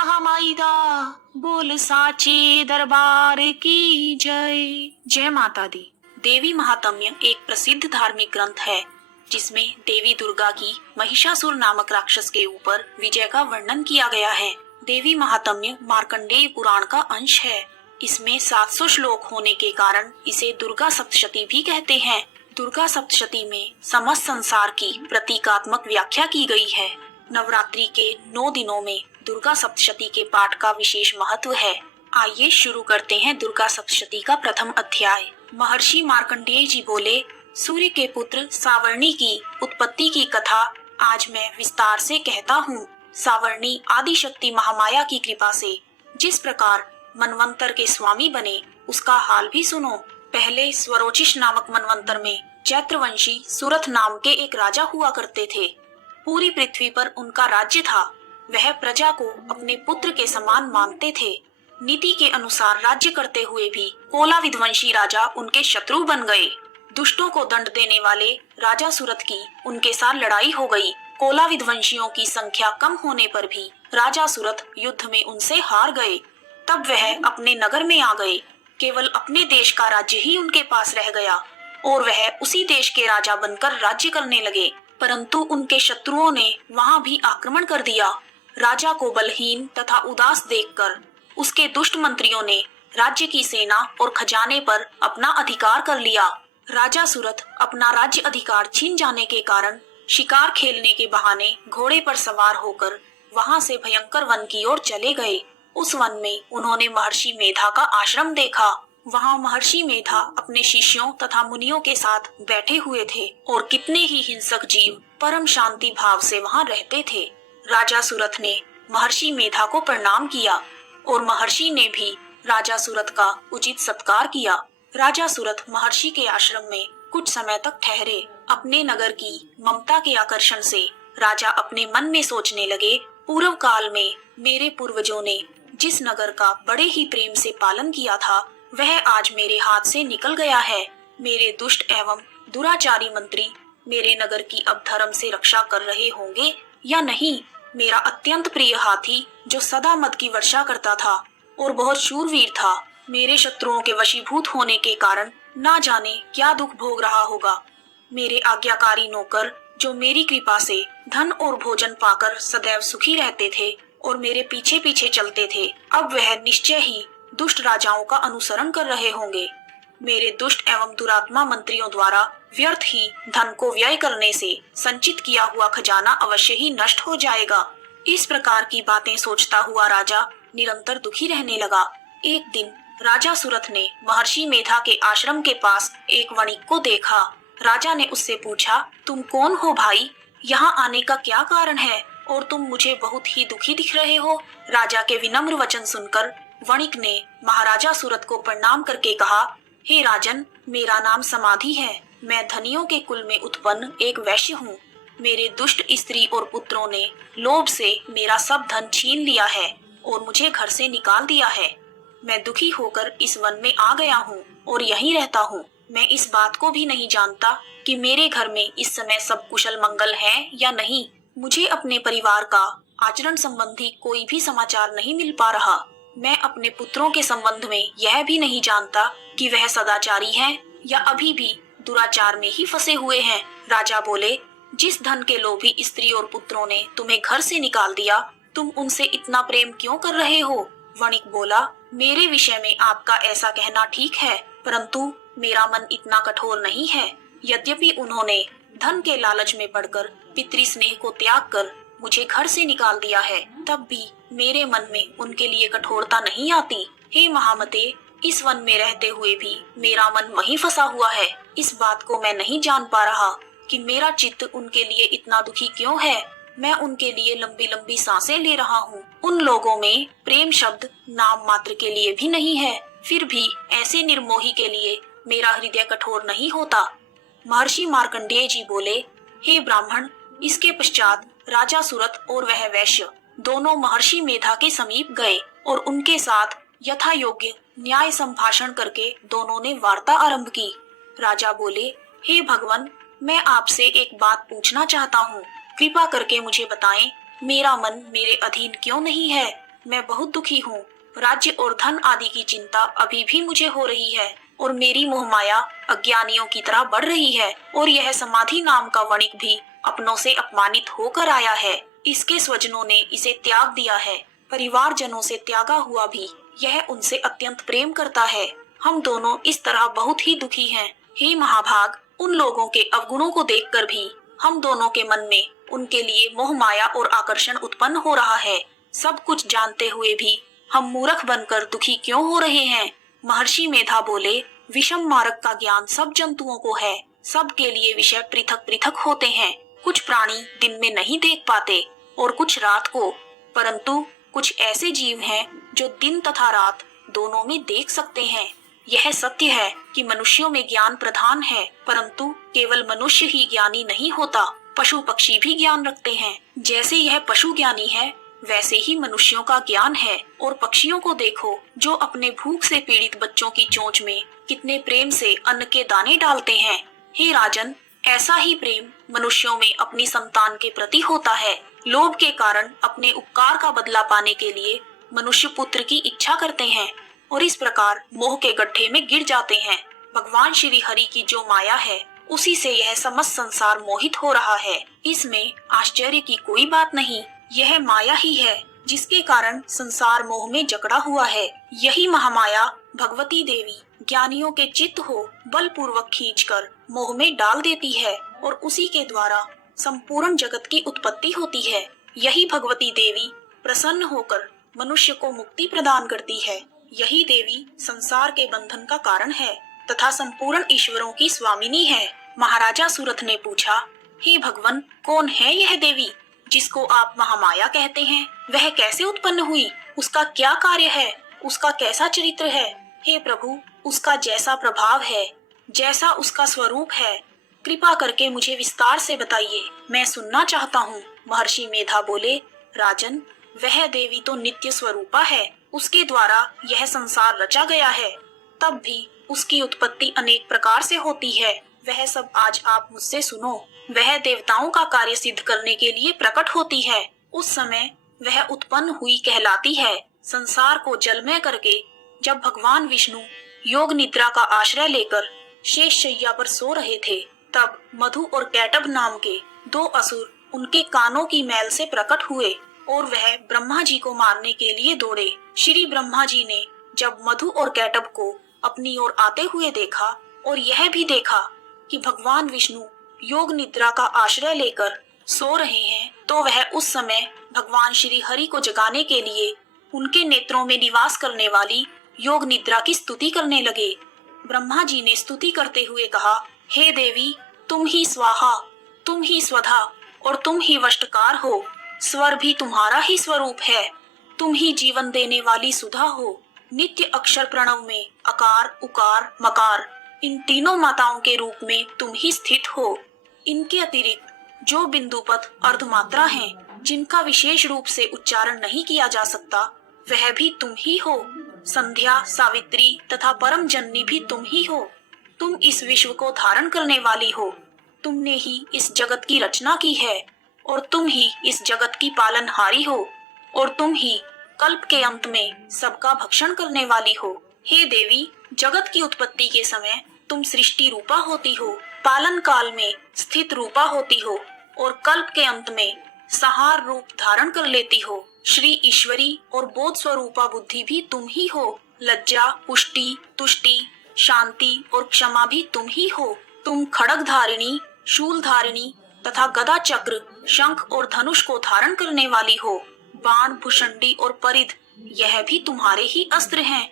महामाई दा, बोल साचे दरबार की जय। जय माता दी। देवी महात्म्य एक प्रसिद्ध धार्मिक ग्रंथ है जिसमें देवी दुर्गा की महिषासुर नामक राक्षस के ऊपर विजय का वर्णन किया गया है। देवी महात्म्य मार्कंडेय पुराण का अंश है। इसमें 700 श्लोक होने के कारण इसे दुर्गा सप्तशती भी कहते हैं। दुर्गा सप्तशती में समस्त संसार की प्रतीकात्मक व्याख्या की गई है। नवरात्रि के 9 दिनों में दुर्गा सप्तशती के पाठ का विशेष महत्व है। आइए शुरू करते हैं दुर्गा सप्तशती का प्रथम अध्याय। महर्षि मार्कंडेय जी बोले, सूर्य के पुत्र सावर्णी की उत्पत्ति की कथा आज मैं विस्तार से कहता हूँ। सावर्णी आदि शक्ति महामाया की कृपा से जिस प्रकार मनवंतर के स्वामी बने उसका हाल भी सुनो। पहले स्वरोचिष नामक मनवंतर में चैत्रवंशी सुरथ नाम के एक राजा हुआ करते थे। पूरी पृथ्वी पर उनका राज्य था। वह प्रजा को अपने पुत्र के समान मानते थे। नीति के अनुसार राज्य करते हुए भी कोला विध्वंसी राजा उनके शत्रु बन गए। दुष्टों को दंड देने वाले राजा सुरथ की उनके साथ लड़ाई हो गई। कोला विध्वंसियों की संख्या कम होने पर भी राजा सुरथ युद्ध में उनसे हार गए। तब वह अपने नगर में आ गए। केवल अपने देश का राज्य ही उनके पास रह गया और वह उसी देश के राजा बनकर राज्य करने लगे। परंतु उनके शत्रुओं ने वहां भी आक्रमण कर दिया। राजा को बलहीन तथा उदास देखकर उसके दुष्ट मंत्रियों ने राज्य की सेना और खजाने पर अपना अधिकार कर लिया। राजा सुरथ अपना राज्य अधिकार छीन जाने के कारण शिकार खेलने के बहाने घोड़े पर सवार होकर वहां से भयंकर वन की ओर चले गए। उस वन में उन्होंने महर्षि मेधा का आश्रम देखा। वहां महर्षि मेधा अपने शिष्यों तथा मुनियों के साथ बैठे हुए थे और कितने ही हिंसक जीव परम शांति भाव से वहां रहते थे। राजा सुरथ ने महर्षि मेधा को प्रणाम किया और महर्षि ने भी राजा सुरथ का उचित सत्कार किया। राजा सुरथ महर्षि के आश्रम में कुछ समय तक ठहरे। अपने नगर की ममता के आकर्षण से राजा अपने मन में सोचने लगे, पूर्व काल में मेरे पूर्वजों ने जिस नगर का बड़े ही प्रेम से पालन किया था वह आज मेरे हाथ से निकल गया है। मेरे दुष्ट एवं दुराचारी मंत्री मेरे नगर की अब धर्म से रक्षा कर रहे होंगे या नहीं। मेरा अत्यंत प्रिय हाथी जो सदा मद की वर्षा करता था और बहुत शूरवीर था, मेरे शत्रुओं के वशीभूत होने के कारण ना जाने क्या दुख भोग रहा होगा। मेरे आज्ञाकारी नौकर जो मेरी कृपा से धन और भोजन पाकर सदैव सुखी रहते थे और मेरे पीछे पीछे चलते थे, अब वह निश्चय ही दुष्ट राजाओं का अनुसरण कर रहे होंगे। मेरे दुष्ट एवं दुरात्मा मंत्रियों द्वारा व्यर्थ ही धन को व्यय करने से संचित किया हुआ खजाना अवश्य ही नष्ट हो जाएगा। इस प्रकार की बातें सोचता हुआ राजा निरंतर दुखी रहने लगा। एक दिन राजा सुरथ ने महर्षि मेधा के आश्रम के पास एक वणिक को देखा। राजा ने उससे पूछा, तुम कौन हो भाई? यहाँ आने का क्या कारण है और तुम मुझे बहुत ही दुखी दिख रहे हो? राजा के विनम्र वचन सुनकर वणिक ने महाराजा सुरथ को प्रणाम करके कहा, हे राजन, मेरा नाम समाधि है। मैं धनियों के कुल में उत्पन्न एक वैश्य हूँ। मेरे दुष्ट स्त्री और पुत्रों ने लोभ से मेरा सब धन छीन लिया है और मुझे घर से निकाल दिया है। मैं दुखी होकर इस वन में आ गया हूँ और यहीं रहता हूँ। मैं इस बात को भी नहीं जानता कि मेरे घर में इस समय सब कुशल मंगल है या नहीं। मुझे अपने परिवार का आचरण संबंधी कोई भी समाचार नहीं मिल पा रहा। मैं अपने पुत्रों के संबंध में यह भी नहीं जानता कि वह सदाचारी हैं या अभी भी दुराचार में ही फंसे हुए हैं। राजा बोले, जिस धन के लोभी स्त्री और पुत्रों ने तुम्हें घर से निकाल दिया, तुम उनसे इतना प्रेम क्यों कर रहे हो? वणिक बोला, मेरे विषय में आपका ऐसा कहना ठीक है, परंतु मेरा मन इतना कठोर नहीं है। यद्यपि उन्होंने धन के लालच में पड़कर पितृ स्नेह को त्याग कर मुझे घर से निकाल दिया है, तब भी मेरे मन में उनके लिए कठोरता नहीं आती। हे महामते, इस वन में रहते हुए भी मेरा मन वहीं फंसा हुआ है। इस बात को मैं नहीं जान पा रहा कि मेरा चित्त उनके लिए इतना दुखी क्यों है। मैं उनके लिए लंबी लंबी सांसें ले रहा हूँ। उन लोगों में प्रेम शब्द नाम मात्र के लिए भी नहीं है, फिर भी ऐसे निर्मोही के लिए मेरा हृदय कठोर नहीं होता। महर्षि मार्कंडेय जी बोले, हे ब्राह्मण, इसके पश्चात राजा सुरथ और वह वैश्य दोनों महर्षि मेधा के समीप गए और उनके साथ यथा योग्य न्याय संभाषण करके दोनों ने वार्ता आरंभ की। राजा बोले, हे भगवान, मैं आपसे एक बात पूछना चाहता हूँ। कृपा करके मुझे बताएं, मेरा मन मेरे अधीन क्यों नहीं है? मैं बहुत दुखी हूँ। राज्य और धन आदि की चिंता अभी भी मुझे हो रही है और मेरी मोहमाया अज्ञानियों की तरह बढ़ रही है और यह समाधि नाम का वणिक भी अपनों से अपमानित होकर आया है। इसके स्वजनों ने इसे त्याग दिया है। परिवारजनों से त्यागा हुआ भी यह उनसे अत्यंत प्रेम करता है। हम दोनों इस तरह बहुत ही दुखी हैं। हे महाभाग, उन लोगों के अवगुणों को देखकर भी हम दोनों के मन में उनके लिए मोह माया और आकर्षण उत्पन्न हो रहा है। सब कुछ जानते हुए भी हम मूर्ख बनकर दुखी क्यों हो रहे हैं? महर्षि मेधा बोले, विषम मार्ग का ज्ञान सब जंतुओं को है। सबके लिए विषय पृथक पृथक होते हैं। कुछ प्राणी दिन में नहीं देख पाते और कुछ रात को, परंतु कुछ ऐसे जीव हैं जो दिन तथा रात दोनों में देख सकते हैं। यह सत्य है कि मनुष्यों में ज्ञान प्रधान है, परंतु केवल मनुष्य ही ज्ञानी नहीं होता, पशु पक्षी भी ज्ञान रखते हैं। जैसे यह पशु ज्ञानी है, वैसे ही मनुष्यों का ज्ञान है। और पक्षियों को देखो, जो अपने भूख से पीड़ित बच्चों की चोंच में कितने प्रेम से अन्न के दाने डालते हैं। हे राजन, ऐसा ही प्रेम मनुष्यों में अपनी संतान के प्रति होता है। लोभ के कारण अपने उपकार का बदला पाने के लिए मनुष्य पुत्र की इच्छा करते हैं और इस प्रकार मोह के गड्ढे में गिर जाते हैं। भगवान श्री हरि की जो माया है, उसी से यह समस्त संसार मोहित हो रहा है। इसमें आश्चर्य की कोई बात नहीं। यह माया ही है जिसके कारण संसार मोह में जकड़ा हुआ है। यही महामाया भगवती देवी ज्ञानियों के चित्त हो बलपूर्वक खींचकर मोह में डाल देती है और उसी के द्वारा संपूर्ण जगत की उत्पत्ति होती है। यही भगवती देवी प्रसन्न होकर मनुष्य को मुक्ति प्रदान करती है। यही देवी संसार के बंधन का कारण है तथा संपूर्ण ईश्वरों की स्वामिनी है। महाराजा सूरथ ने पूछा, हे भगवन, कौन है यह देवी जिसको आप महामाया कहते हैं? वह कैसे उत्पन्न हुई? उसका क्या कार्य है? उसका कैसा चरित्र है? हे प्रभु, उसका जैसा प्रभाव है, जैसा उसका स्वरूप है, कृपा करके मुझे विस्तार से बताइए, मैं सुनना चाहता हूँ। महर्षि मेधा बोले, राजन, वह देवी तो नित्य स्वरूपा है। उसके द्वारा यह संसार रचा गया है। तब भी उसकी उत्पत्ति अनेक प्रकार से होती है। वह सब आज आप मुझसे सुनो। वह देवताओं का कार्य सिद्ध करने के लिए प्रकट होती है। उस समय वह उत्पन्न हुई कहलाती है। संसार को जलमय करके जब भगवान विष्णु योग निद्रा का आश्रय लेकर शेष शैया पर सो रहे थे, तब मधु और कैटभ नाम के दो असुर उनके कानों की मैल से प्रकट हुए और वह ब्रह्मा जी को मारने के लिए दौड़े। श्री ब्रह्मा जी ने जब मधु और कैटभ को अपनी ओर आते हुए देखा और यह भी देखा कि भगवान विष्णु योग निद्रा का आश्रय लेकर सो रहे हैं, तो वह उस समय भगवान श्री हरि को जगाने के लिए उनके नेत्रों में निवास करने वाली योग निद्रा की स्तुति करने लगे। ब्रह्मा जी ने स्तुति करते हुए कहा, हे देवी, तुम ही स्वाहा, तुम ही स्वधा और तुम ही वष्टकार हो। स्वर भी तुम्हारा ही स्वरूप है। तुम ही जीवन देने वाली सुधा हो। नित्य अक्षर प्रणव में अकार, उकार, मकार, इन तीनों माताओं के रूप में तुम ही स्थित हो। इनके अतिरिक्त जो बिंदुपत अर्धमात्रा हैं, जिनका विशेष रूप से उच्चारण नहीं किया जा सकता, वह भी तुम ही हो। संध्या, सावित्री तथा परम जननी भी तुम ही हो। तुम इस विश्व को धारण करने वाली हो। तुमने ही इस जगत की रचना की है और तुम ही इस जगत की पालनहारी हो और तुम ही कल्प के अंत में सबका भक्षण करने वाली हो। हे देवी, जगत की उत्पत्ति के समय तुम सृष्टि रूपा होती हो, पालन काल में स्थित रूपा होती हो और कल्प के अंत में संहार रूप धारण कर लेती हो। श्री ईश्वरी और बोध स्वरूपा बुद्धि भी तुम ही हो। लज्जा, पुष्टि, तुष्टि, शांति और क्षमा भी तुम ही हो। तुम खड्ग धारिणी, शूल धारिणी तथा गदा, चक्र, शंख और धनुष को धारण करने वाली हो। बाण, भुषंडी और परिध, यह भी तुम्हारे ही अस्त्र हैं।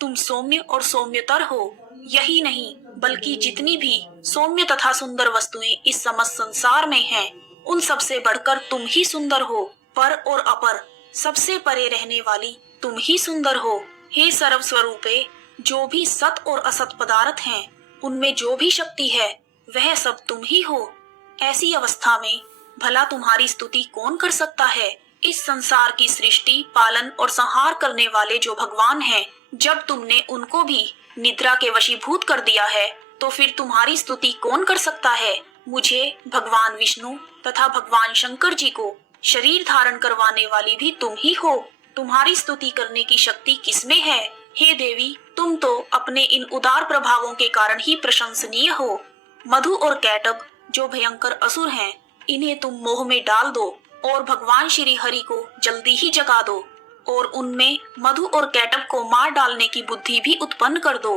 तुम सौम्य और सौम्यतर हो। यही नहीं, बल्कि जितनी भी सौम्य तथा सुंदर वस्तुएं इस समस्त संसार में हैं, उन सबसे बढ़कर तुम ही सुंदर हो। पर और अपर, सबसे परे रहने वाली तुम ही सुंदर हो। हे सर्व स्वरूपे, जो भी सत और असत पदार्थ हैं, उनमें जो भी शक्ति है, वह सब तुम ही हो। ऐसी अवस्था में भला तुम्हारी स्तुति कौन कर सकता है? इस संसार की सृष्टि, पालन और संहार करने वाले जो भगवान हैं, जब तुमने उनको भी निद्रा के वशीभूत कर दिया है, तो फिर तुम्हारी स्तुति कौन कर सकता है? मुझे, भगवान विष्णु तथा भगवान शंकर जी को शरीर धारण करवाने वाली भी तुम ही हो। तुम्हारी स्तुति करने की शक्ति किसमें है? हे देवी, तुम तो अपने इन उदार प्रभावों के कारण ही प्रशंसनीय हो। मधु और कैटभ जो भयंकर असुर हैं, इन्हें तुम मोह में डाल दो और भगवान श्री हरि को जल्दी ही जगा दो और उनमें मधु और कैटभ को मार डालने की बुद्धि भी उत्पन्न कर दो।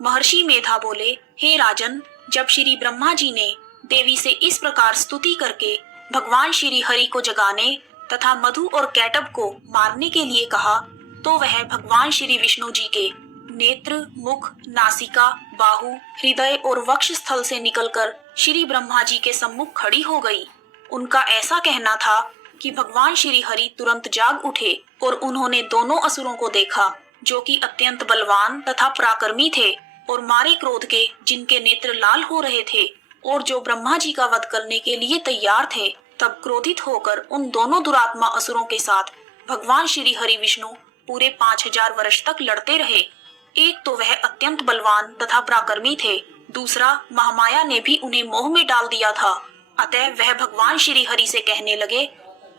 महर्षि मेधा बोले, हे राजन, जब श्री ब्रह्मा जी ने देवी से इस प्रकार स्तुति करके भगवान श्री हरि को जगाने तथा मधु और कैटभ को मारने के लिए कहा, तो वह भगवान श्री विष्णु जी के नेत्र, मुख, नासिका, बाहु, हृदय और वक्ष स्थल से निकलकर श्री ब्रह्मा जी के सम्मुख खड़ी हो गई। उनका ऐसा कहना था कि भगवान श्री हरि तुरंत जाग उठे और उन्होंने दोनों असुरों को देखा, जो कि अत्यंत बलवान तथा पराक्रमी थे और मारे क्रोध के जिनके नेत्र लाल हो रहे थे और जो ब्रह्मा जी का वध करने के लिए तैयार थे। तब क्रोधित होकर उन दोनों दुरात्मा असुरों के साथ भगवान श्री हरि विष्णु पूरे 5000 वर्ष तक लड़ते रहे। एक तो वह अत्यंत बलवान तथा पराक्रमी थे, दूसरा महामाया ने भी उन्हें मोह में डाल दिया था। अतः वह भगवान श्री हरि से कहने लगे,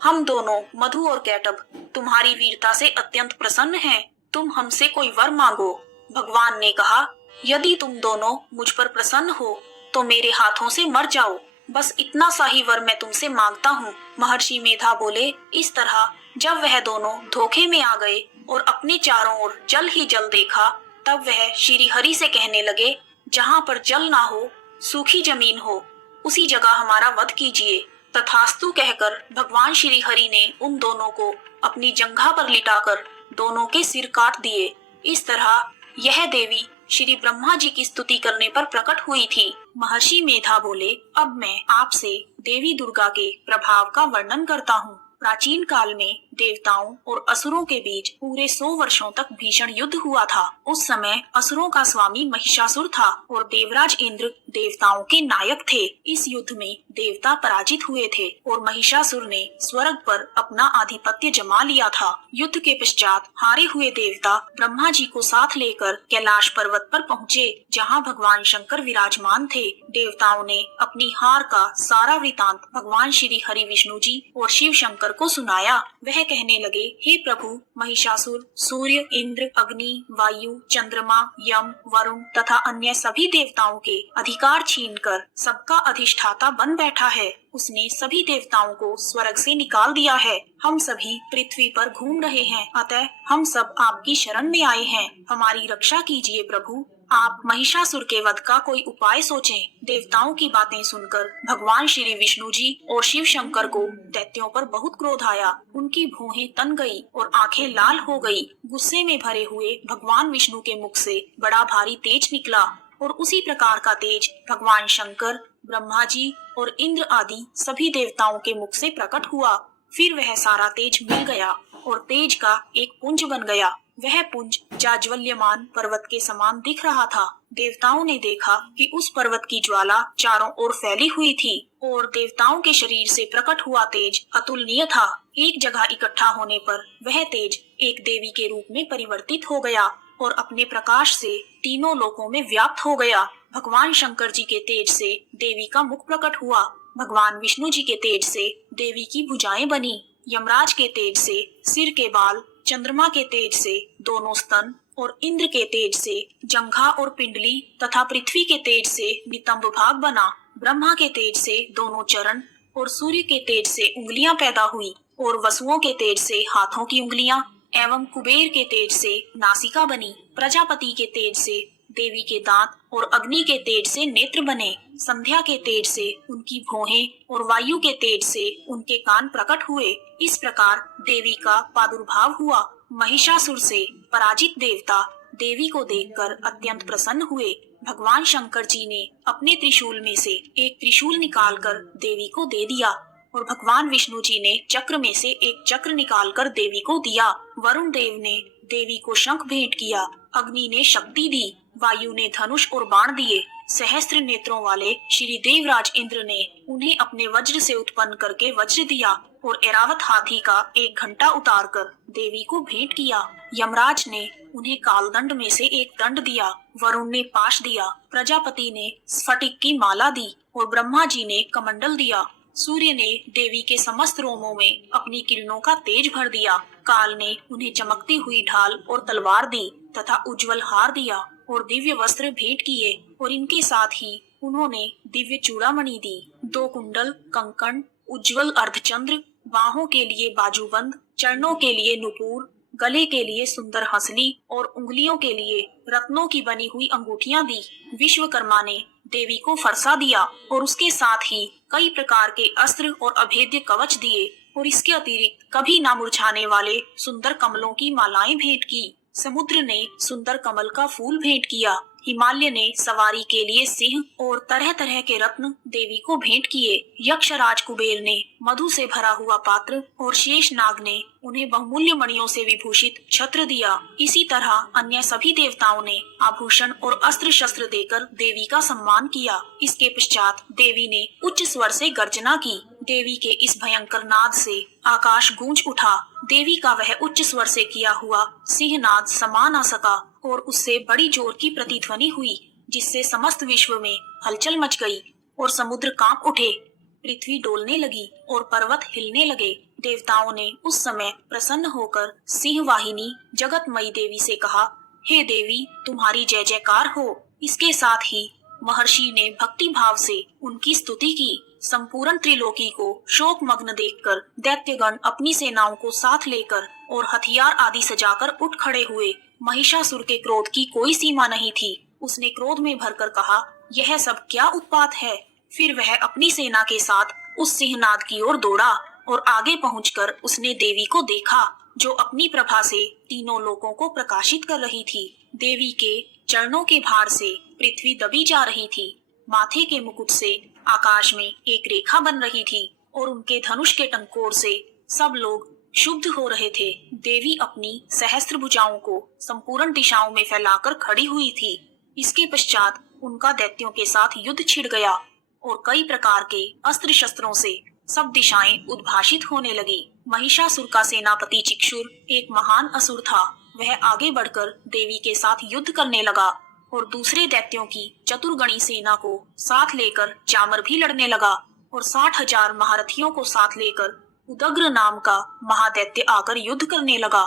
हम दोनों मधु और कैटभ तुम्हारी वीरता से अत्यंत प्रसन्न हैं, तुम हमसे कोई वर मांगो। भगवान ने कहा, यदि तुम दोनों मुझ पर प्रसन्न हो तो मेरे हाथों से मर जाओ, बस इतना सा ही वर मैं तुमसे मांगता हूँ। महर्षि मेधा बोले, इस तरह जब वह दोनों धोखे में आ गए और अपने चारों ओर जल ही जल देखा, तब वह श्री हरि से कहने लगे, जहाँ पर जल ना हो, सूखी जमीन हो, उसी जगह हमारा वध कीजिए। तथास्तु कहकर भगवान श्री हरि ने उन दोनों को अपनी जंघा पर लिटाकर दोनों के सिर काट दिए। इस तरह यह देवी श्री ब्रह्मा जी की स्तुति करने पर प्रकट हुई थी। महर्षि मेधा बोले, अब मैं आपसे देवी दुर्गा के प्रभाव का वर्णन करता हूँ। प्राचीन काल में देवताओं और असुरों के बीच पूरे 100 वर्षों तक भीषण युद्ध हुआ था। उस समय असुरों का स्वामी महिषासुर था और देवराज इंद्र देवताओं के नायक थे। इस युद्ध में देवता पराजित हुए थे और महिषासुर ने स्वर्ग पर अपना आधिपत्य जमा लिया था। युद्ध के पश्चात हारे हुए देवता ब्रह्मा जी को साथ लेकर कैलाश पर्वत पर पहुँचे, जहाँ भगवान शंकर विराजमान थे। देवताओं ने अपनी हार का सारा वृतांत भगवान श्री हरि विष्णु जी और शिव शंकर को सुनाया। वह कहने लगे, हे प्रभु, महिषासुर सूर्य, इंद्र, अग्नि, वायु, चंद्रमा, यम, वरुण तथा अन्य सभी देवताओं के अधिकार छीनकर सबका अधिष्ठाता बन बैठा है। उसने सभी देवताओं को स्वर्ग से निकाल दिया है। हम सभी पृथ्वी पर घूम रहे हैं, अतः हम सब आपकी शरण में आए हैं। हमारी रक्षा कीजिए प्रभु, आप महिषासुर के वध का कोई उपाय सोचें। देवताओं की बातें सुनकर भगवान श्री विष्णु जी और शिव शंकर को दैत्यों पर बहुत क्रोध आया। उनकी भौहें तन गई और आंखें लाल हो गई। गुस्से में भरे हुए भगवान विष्णु के मुख से बड़ा भारी तेज निकला और उसी प्रकार का तेज भगवान शंकर, ब्रह्मा जी और इंद्र आदि सभी देवताओं के मुख से प्रकट हुआ। फिर वह सारा तेज मिल गया और तेज का एक पुंज बन गया। वह पुंज जाज्वल्यमान पर्वत के समान दिख रहा था। देवताओं ने देखा कि उस पर्वत की ज्वाला चारों ओर फैली हुई थी और देवताओं के शरीर से प्रकट हुआ तेज अतुलनीय था। एक जगह इकट्ठा होने पर वह तेज एक देवी के रूप में परिवर्तित हो गया और अपने प्रकाश से तीनों लोकों में व्याप्त हो गया। भगवान शंकर जी के तेज से देवी का मुख प्रकट हुआ। भगवान विष्णु जी के तेज से देवी की भुजाएं बनी। यमराज के तेज से सिर के बाल, चंद्रमा के तेज से दोनों स्तन और इंद्र के तेज से जंघा और पिंडली तथा पृथ्वी के तेज से नितंब भाग बना। ब्रह्मा के तेज से दोनों चरण और सूर्य के तेज से उंगलियां पैदा हुई और वसुओं के तेज से हाथों की उंगलियां एवं कुबेर के तेज से नासिका बनी। प्रजापति के तेज से देवी के दांत और अग्नि के तेज से नेत्र बने। संध्या के तेज से उनकी भौहें और वायु के तेज से उनके कान प्रकट हुए। इस प्रकार देवी का प्रादुर्भाव हुआ। महिषासुर से पराजित देवता देवी को देखकर अत्यंत प्रसन्न हुए। भगवान शंकर जी ने अपने त्रिशूल में से एक त्रिशूल निकालकर देवी को दे दिया और भगवान विष्णु जी ने चक्र में से एक चक्र निकालकर देवी को दिया। वरुण देव ने देवी को शंख भेंट किया। अग्नि ने शक्ति दी। वायु ने धनुष और बाण दिए। सहस्त्र नेत्रों वाले श्री देवराज इंद्र ने उन्हें अपने वज्र से उत्पन्न करके वज्र दिया और ऐरावत हाथी का एक घंटा उतारकर देवी को भेंट किया। यमराज ने उन्हें कालदंड में से एक दंड दिया। वरुण ने पाश दिया। प्रजापति ने स्फटिक की माला दी और ब्रह्मा जी ने कमंडल दिया। सूर्य ने देवी के समस्त रोमों में अपनी किरणों का तेज भर दिया। काल ने उन्हें चमकती हुई ढाल और तलवार दी तथा उज्जवल हार दिया और दिव्य वस्त्र भेंट किए, और इनके साथ ही उन्होंने दिव्य चूड़ामणि दी। 2 कुंडल, कंकण, उज्जवल अर्धचंद्र, बाहों के लिए बाजूबंद, चरणों के लिए नुपुर, गले के लिए सुंदर हंसली और उंगलियों के लिए रत्नों की बनी हुई अंगूठियां दी। विश्वकर्मा ने देवी को फरसा दिया और उसके साथ ही कई प्रकार के अस्त्र और अभेद्य कवच दिए, और इसके अतिरिक्त कभी ना मुरझाने वाले सुंदर कमलों की मालाएं भेंट की। समुद्र ने सुंदर कमल का फूल भेंट किया। हिमालय ने सवारी के लिए सिंह और तरह तरह के रत्न देवी को भेंट किए। यक्षराज कुबेर ने मधु से भरा हुआ पात्र और शेष नाग ने उन्हें बहुमूल्य मणियों से विभूषित छत्र दिया। इसी तरह अन्य सभी देवताओं ने आभूषण और अस्त्र शस्त्र देकर देवी का सम्मान किया। इसके पश्चात देवी ने उच्च स्वर से गर्जना की। देवी के इस भयंकर नाद से आकाश गूंज उठा। देवी का वह उच्च स्वर से किया हुआ सिंहनाद समा न सका और उससे बड़ी जोर की प्रतिध्वनि हुई, जिससे समस्त विश्व में हलचल मच गई और समुद्र कांप उठे, पृथ्वी डोलने लगी और पर्वत हिलने लगे। देवताओं ने उस समय प्रसन्न होकर सिंह वाहिनी जगतमयी देवी से कहा, हे देवी, तुम्हारी जय जयकार हो। इसके साथ ही महर्षि ने भक्ति भाव से उनकी स्तुति की। संपूर्ण त्रिलोकी को शोक मग्न देखकर दैत्यगण अपनी सेनाओं को साथ लेकर और हथियार आदि सजाकर उठ खड़े हुए। महिषासुर के क्रोध की कोई सीमा नहीं थी। उसने क्रोध में भरकर कहा, यह सब क्या उत्पात है। फिर वह अपनी सेना के साथ उस सिंहनाद की ओर दौड़ा और आगे पहुंचकर उसने देवी को देखा, जो अपनी प्रभा से तीनों लोकों को प्रकाशित कर रही थी। देवी के चरणों के भार से पृथ्वी दबी जा रही थी। माथे के मुकुट से आकाश में एक रेखा बन रही थी और उनके धनुष के टंकोर से सब लोग शुद्ध हो रहे थे। देवी अपनी सहस्त्र भुजाओं को संपूर्ण दिशाओं में फैलाकर खड़ी हुई थी। इसके पश्चात उनका दैत्यों के साथ युद्ध छिड़ गया और कई प्रकार के अस्त्र शस्त्रों से सब दिशाएं उद्भाषित होने लगी। महिषासुर का सेनापति चिक्षुर एक महान असुर था। वह आगे बढ़कर देवी के साथ युद्ध करने लगा और दूसरे दैत्यों की चतुर्गणी सेना को साथ लेकर जामर भी लड़ने लगा और 60,000 महारथियों को साथ लेकर उदग्र नाम का महादैत्य आकर युद्ध करने लगा,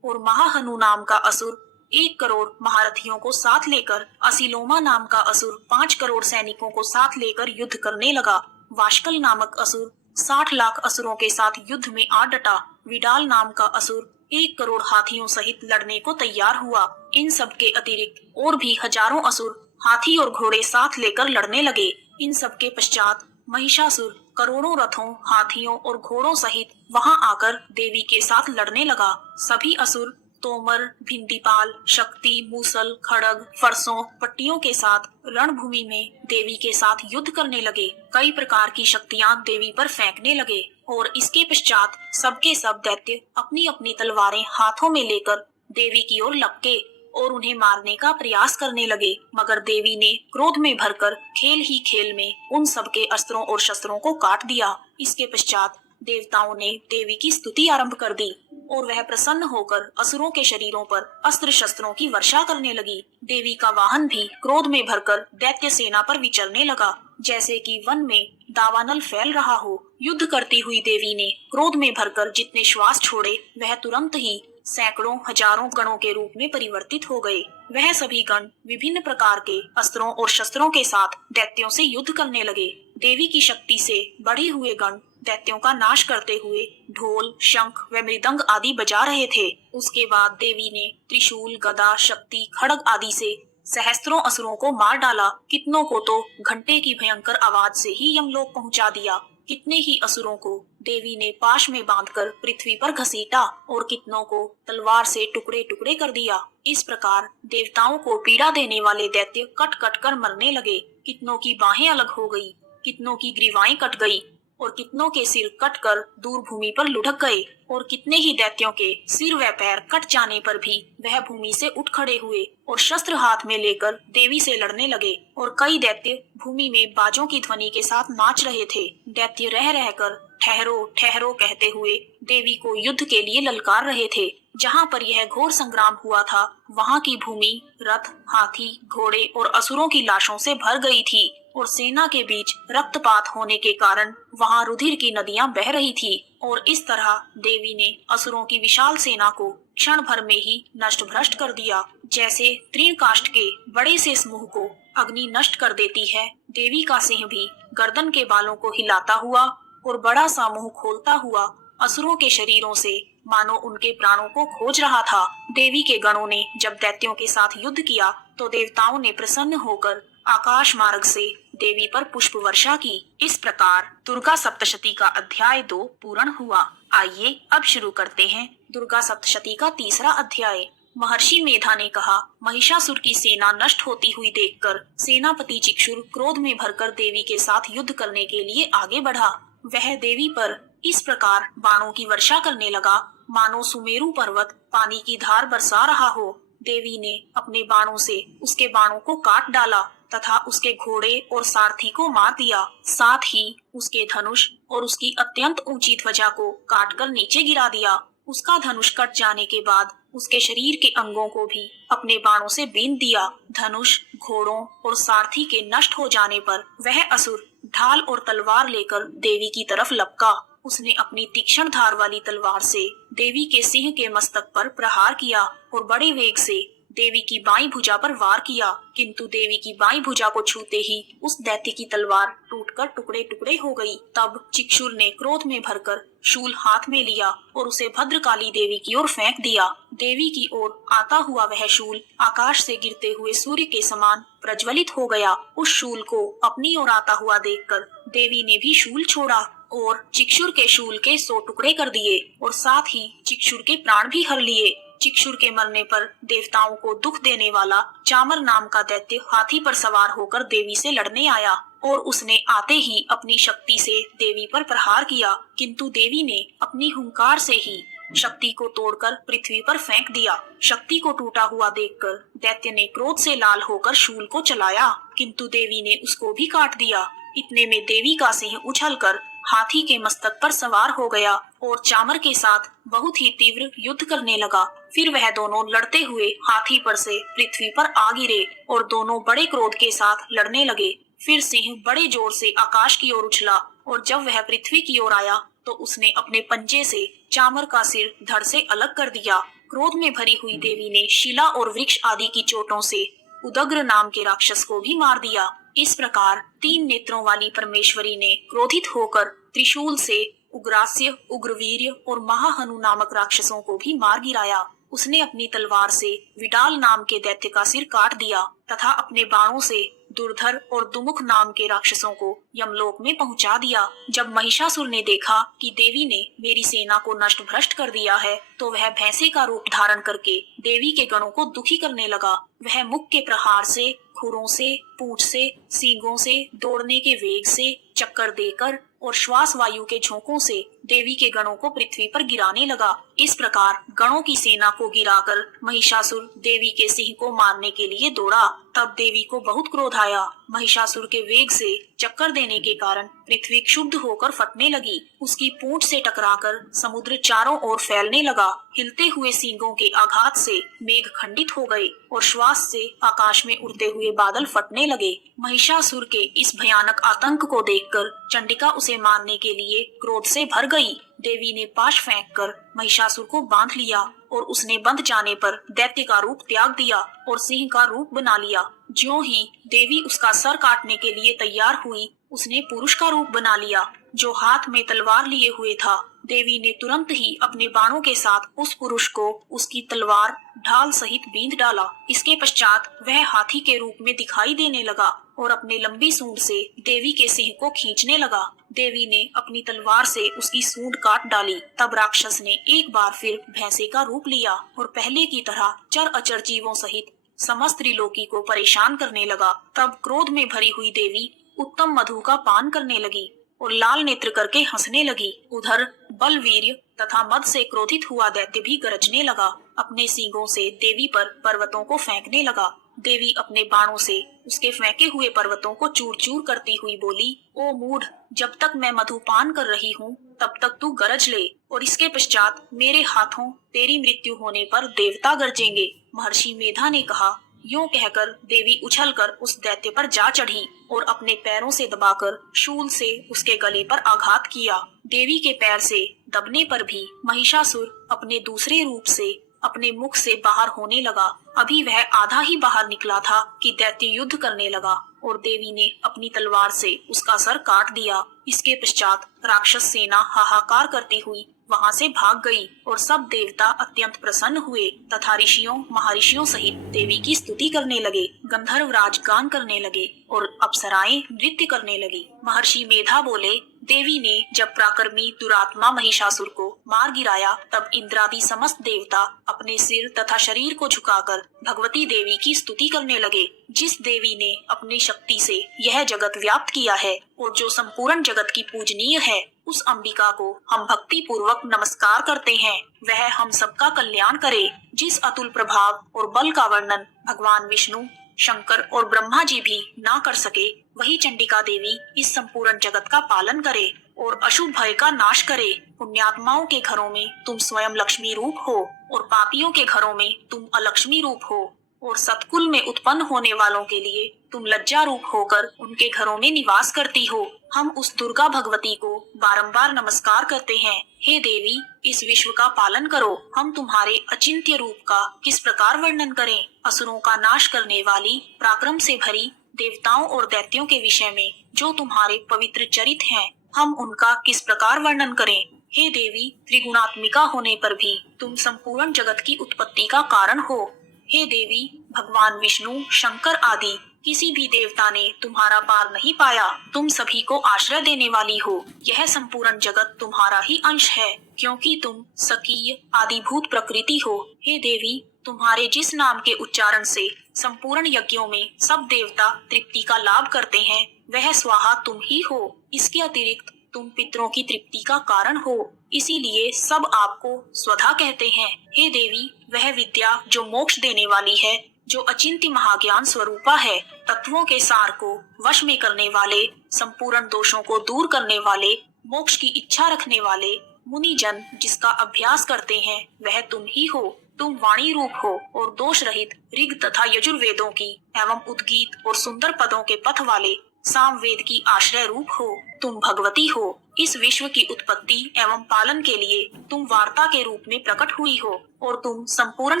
और महाहनु नाम का असुर 1 करोड़ महारथियों को साथ लेकर, असिलोमा नाम का असुर 5 करोड़ सैनिकों को साथ लेकर युद्ध करने लगा। वाशकल नामक असुर 60 लाख असुरों के साथ युद्ध में आ डटा। विडाल नाम का असुर 1 करोड़ हाथियों सहित लड़ने को तैयार हुआ। इन सब के अतिरिक्त और भी हजारों असुर हाथी और घोड़े साथ लेकर लड़ने लगे। इन सब के पश्चात महिषासुर करोड़ों रथों, हाथियों और घोड़ों सहित वहां आकर देवी के साथ लड़ने लगा। सभी असुर तोमर, भिंडीपाल, शक्ति, मूसल, खड़ग, फरसों, पट्टियों के साथ रणभूमि में देवी के साथ युद्ध करने लगे। कई प्रकार की शक्तियां देवी पर फेंकने लगे और इसके पश्चात सबके सब दैत्य अपनी अपनी तलवारें हाथों में लेकर देवी की ओर लपके और उन्हें मारने का प्रयास करने लगे, मगर देवी ने क्रोध में भरकर खेल ही खेल में उन सबके अस्त्रों और शस्त्रों को काट दिया। इसके पश्चात देवताओं ने देवी की स्तुति आरंभ कर दी और वह प्रसन्न होकर असुरों के शरीरों पर अस्त्र शस्त्रों की वर्षा करने लगी। देवी का वाहन भी क्रोध में भरकर दैत्य सेना पर विचरने लगा, जैसे कि वन में दावानल फैल रहा हो। युद्ध करती हुई देवी ने क्रोध में भरकर जितने श्वास छोड़े, वह तुरंत ही सैकड़ों हजारों गणों के रूप में परिवर्तित हो गए। वह सभी गण विभिन्न प्रकार के अस्त्रों और शस्त्रों के साथ दैत्यों से युद्ध करने लगे। देवी की शक्ति से बढ़े हुए गण दैत्यों का नाश करते हुए ढोल, शंख व मृदंग आदि बजा रहे थे। उसके बाद देवी ने त्रिशूल, गदा, शक्ति, खड़ग आदि से सहस्त्रों असुरों को मार डाला। कितनों को तो घंटे की भयंकर आवाज से ही यमलोक पहुंचा दिया। कितने ही असुरों को देवी ने पाश में बांधकर पृथ्वी पर घसीटा और कितनों को तलवार से टुकड़े टुकड़े कर दिया। इस प्रकार देवताओं को पीड़ा देने वाले दैत्य कट कट कर मरने लगे। कितनों की बाहें अलग हो गई, कितनों की ग्रीवाएं कट गई और कितनों के सिर कटकर दूर भूमि पर लुढ़क गए, और कितने ही दैत्यों के सिर व पैर कट जाने पर भी वह भूमि से उठ खड़े हुए और शस्त्र हाथ में लेकर देवी से लड़ने लगे। और कई दैत्य भूमि में बाजों की ध्वनि के साथ नाच रहे थे। दैत्य रह रहकर ठहरो ठहरो कहते हुए देवी को युद्ध के लिए ललकार रहे थे। जहाँ पर यह घोर संग्राम हुआ था, वहाँ की भूमि रथ, हाथी, घोड़े और असुरों की लाशों से भर गई थी और सेना के बीच रक्तपात होने के कारण वहाँ रुधिर की नदियां बह रही थी। और इस तरह देवी ने असुरों की विशाल सेना को क्षण भर में ही नष्ट भ्रष्ट कर दिया। जैसे तृणकाष्ठ के बड़े से समूह को अग्नि नष्ट कर देती है, देवी का सिंह भी गर्दन के बालों को हिलाता हुआ और बड़ा सा मुंह खोलता हुआ असुरों के शरीरों से मानो उनके प्राणों को खोज रहा था। देवी के गणों ने जब दैत्यों के साथ युद्ध किया तो देवताओं ने प्रसन्न होकर आकाश मार्ग से देवी पर पुष्प वर्षा की। इस प्रकार दुर्गा सप्तशती का अध्याय 2 पूर्ण हुआ। आइए अब शुरू करते हैं दुर्गा सप्तशती का तीसरा अध्याय। महर्षि मेधा ने कहा, महिषासुर की सेना नष्ट होती हुई देखकर सेनापति चिक्षुर क्रोध में भरकर देवी के साथ युद्ध करने के लिए आगे बढ़ा। वह देवी पर इस प्रकार बाणों की वर्षा करने लगा मानो सुमेरु पर्वत पानी की धार बरसा रहा हो। देवी ने अपने बाणों से उसके बाणों को काट डाला तथा उसके घोड़े और सारथी को मार दिया। साथ ही उसके धनुष और उसकी अत्यंत ऊंची ध्वजा को काटकर नीचे गिरा दिया। उसका धनुष कट जाने के बाद उसके शरीर के अंगों को भी अपने बाणों से बींध दिया। धनुष, घोड़ों और सारथी के नष्ट हो जाने पर वह असुर ढाल और तलवार लेकर देवी की तरफ लपका। उसने अपनी तीक्ष्ण धार वाली तलवार से देवी के सिंह के मस्तक पर प्रहार किया और बड़े वेग से देवी की बाईं भुजा पर वार किया, किंतु देवी की बाईं भुजा को छूते ही उस दैत्य की तलवार टूटकर टुकड़े टुकड़े हो गई। तब चिक्षुर ने क्रोध में भरकर शूल हाथ में लिया और उसे भद्रकाली देवी की ओर फेंक दिया। देवी की ओर आता हुआ वह शूल आकाश से गिरते हुए सूर्य के समान प्रज्वलित हो गया। उस शूल को अपनी ओर आता हुआ देखकर देवी ने भी शूल छोड़ा और चिक्षुर के शूल के 100 टुकड़े कर दिए और साथ ही चिक्षुर के प्राण भी हर लिए। चिक्षुर के मरने पर देवताओं को दुख देने वाला चामर नाम का दैत्य हाथी पर सवार होकर देवी से लड़ने आया और उसने आते ही अपनी शक्ति से देवी पर प्रहार किया, किंतु देवी ने अपनी हुंकार से ही शक्ति को तोड़कर पृथ्वी पर फेंक दिया। शक्ति को टूटा हुआ देखकर दैत्य ने क्रोध से लाल होकर शूल को चलाया, किंतु देवी ने उसको भी काट दिया। इतने में देवी का सिंह उछलकर हाथी के मस्तक पर सवार हो गया और चामर के साथ बहुत ही तीव्र युद्ध करने लगा। फिर वह दोनों लड़ते हुए हाथी पर से पृथ्वी पर आ गिरे और दोनों बड़े क्रोध के साथ लड़ने लगे। फिर सिंह बड़े जोर से आकाश की ओर उछला और जब वह पृथ्वी की ओर आया तो उसने अपने पंजे से चामर का सिर धड़ से अलग कर दिया। क्रोध में भरी हुई देवी ने शिला और वृक्ष आदि की चोटों से उदग्र नाम के राक्षस को भी मार दिया। इस प्रकार 3 नेत्रों वाली परमेश्वरी ने क्रोधित होकर त्रिशूल से उग्रास्य, उग्रवीर्य और महाहनु नामक राक्षसों को भी मार गिराया। उसने अपनी तलवार से विडाल नाम के दैत्य का सिर काट दिया तथा अपने बाणों से दुर्धर और दुमुख नाम के राक्षसों को यमलोक में पहुंचा दिया। जब महिषासुर ने देखा कि देवी ने मेरी सेना को नष्ट भ्रष्ट कर दिया है तो वह भैंसे का रूप धारण करके देवी के गणों को दुखी करने लगा। वह मुख के प्रहार से, खुरों से, पूंछ से, सींगों से, दौड़ने के वेग से, चक्कर देकर और श्वास वायु के झोंकों से देवी के गणों को पृथ्वी पर गिराने लगा। इस प्रकार गणों की सेना को गिराकर महिषासुर देवी के सिंह को मारने के लिए दौड़ा। तब देवी को बहुत क्रोध आया। महिषासुर के वेग से चक्कर देने के कारण पृथ्वी क्षुब्ध होकर फटने लगी। उसकी पूंछ से टकराकर समुद्र चारों ओर फैलने लगा। हिलते हुए सींगों के आघात से मेघ खंडित हो गए और श्वास से आकाश में उड़ते हुए बादल फटने लगे। महिषासुर के इस भयानक आतंक को देखकर चंडिका उसे मारने के लिए क्रोध से भर गई। देवी ने पाश फेंककर महिषासुर को बांध लिया और उसने बंध जाने पर दैत्य का रूप त्याग दिया और सिंह का रूप बना लिया। ज्यों ही देवी उसका सर काटने के लिए तैयार हुई, उसने पुरुष का रूप बना लिया जो हाथ में तलवार लिए हुए था। देवी ने तुरंत ही अपने बाणों के साथ उस पुरुष को उसकी तलवार ढाल सहित बींध डाला। इसके पश्चात वह हाथी के रूप में दिखाई देने लगा और अपने लंबी सूंड से देवी के सिंह को खींचने लगा। देवी ने अपनी तलवार से उसकी सूंड काट डाली। तब राक्षस ने एक बार फिर भैंसे का रूप लिया और पहले की तरह चर अचर जीवों सहित समस्त त्रिलोकी को परेशान करने लगा। तब क्रोध में भरी हुई देवी उत्तम मधु का पान करने लगी और लाल नेत्र करके हंसने लगी। उधर बलवीर्य तथा मद से क्रोधित हुआ दैत्य भी गरजने लगा। अपने सींगों से देवी पर पर्वतों को फेंकने लगा। देवी अपने बाणों से उसके फेंके हुए पर्वतों को चूर चूर करती हुई बोली, ओ मूढ़, जब तक मैं मधुपान कर रही हूँ तब तक तू गरज ले। और इसके पश्चात मेरे हाथों तेरी मृत्यु होने पर देवता गरजेंगे। महर्षि मेधा ने कहा। यूं कहकर देवी उछलकर उस दैत्य पर जा चढ़ी और अपने पैरों से दबाकर शूल से उसके गले पर आघात किया। देवी के पैर से दबने पर भी महिषासुर अपने दूसरे रूप से अपने मुख से बाहर होने लगा। अभी वह आधा ही बाहर निकला था कि दैत्य युद्ध करने लगा और देवी ने अपनी तलवार से उसका सर काट दिया। इसके पश्चात राक्षस सेना हाहाकार करती हुई वहां से भाग गई और सब देवता अत्यंत प्रसन्न हुए तथा ऋषियों महर्षियों सहित देवी की स्तुति करने लगे। गंधर्वराज गान करने लगे और अप्सराएं नृत्य करने लगी। महर्षि मेधा बोले, देवी ने जब पराक्रमी दुरात्मा महिषासुर को मार गिराया तब इंद्रादि समस्त देवता अपने सिर तथा शरीर को झुकाकर भगवती देवी की स्तुति करने लगे। जिस देवी ने अपनी शक्ति से यह जगत व्याप्त किया है और जो संपूर्ण जगत की पूजनीय है, उस अंबिका को हम भक्ति पूर्वक नमस्कार करते हैं। वह हम सबका कल्याण करे। जिस अतुल प्रभाव और बल का वर्णन भगवान विष्णु, शंकर और ब्रह्मा जी भी ना कर सके, वही चंडिका देवी इस संपूर्ण जगत का पालन करे और अशुभ भय का नाश करे। पुण्यात्माओं के घरों में तुम स्वयं लक्ष्मी रूप हो और पापियों के घरों में तुम अलक्ष्मी रूप हो और सतकुल में उत्पन्न होने वालों के लिए तुम लज्जा रूप होकर उनके घरों में निवास करती हो। हम उस दुर्गा भगवती को बारंबार नमस्कार करते हैं। हे देवी, इस विश्व का पालन करो। हम तुम्हारे अचिंत्य रूप का किस प्रकार वर्णन करें। असुरों का नाश करने वाली, पराक्रम से भरी देवताओं और दैत्यों के विषय में जो तुम्हारे पवित्र चरित हैं, हम उनका किस प्रकार वर्णन करें। हे देवी, त्रिगुणात्मिका होने पर भी तुम संपूर्ण जगत की उत्पत्ति का कारण हो। हे देवी, भगवान विष्णु, शंकर आदि किसी भी देवता ने तुम्हारा पार नहीं पाया। तुम सभी को आश्रय देने वाली हो। यह संपूर्ण जगत तुम्हारा ही अंश है, क्योंकि तुम सकीय आदिभूत प्रकृति हो। हे देवी, तुम्हारे जिस नाम के उच्चारण से संपूर्ण यज्ञों में सब देवता तृप्ति का लाभ करते हैं, वह स्वाहा तुम ही हो। इसके अतिरिक्त तुम पितरों की तृप्ति का कारण हो, इसीलिए सब आपको स्वधा कहते हैं। हे देवी, वह विद्या जो मोक्ष देने वाली है, जो अचिंत्य महाज्ञान स्वरूपा है, तत्वों के सार को वश में करने वाले, संपूर्ण दोषों को दूर करने वाले, मोक्ष की इच्छा रखने वाले मुनि जन जिसका अभ्यास करते हैं, वह तुम ही हो। तुम वाणी रूप हो और दोष रहित ऋग तथा यजुर्वेदों की एवं उद्गीत और सुंदर पदों के पथ वाले सामवेद की आश्रय रूप हो। तुम भगवती हो। इस विश्व की उत्पत्ति एवं पालन के लिए तुम वार्ता के रूप में प्रकट हुई हो और तुम संपूर्ण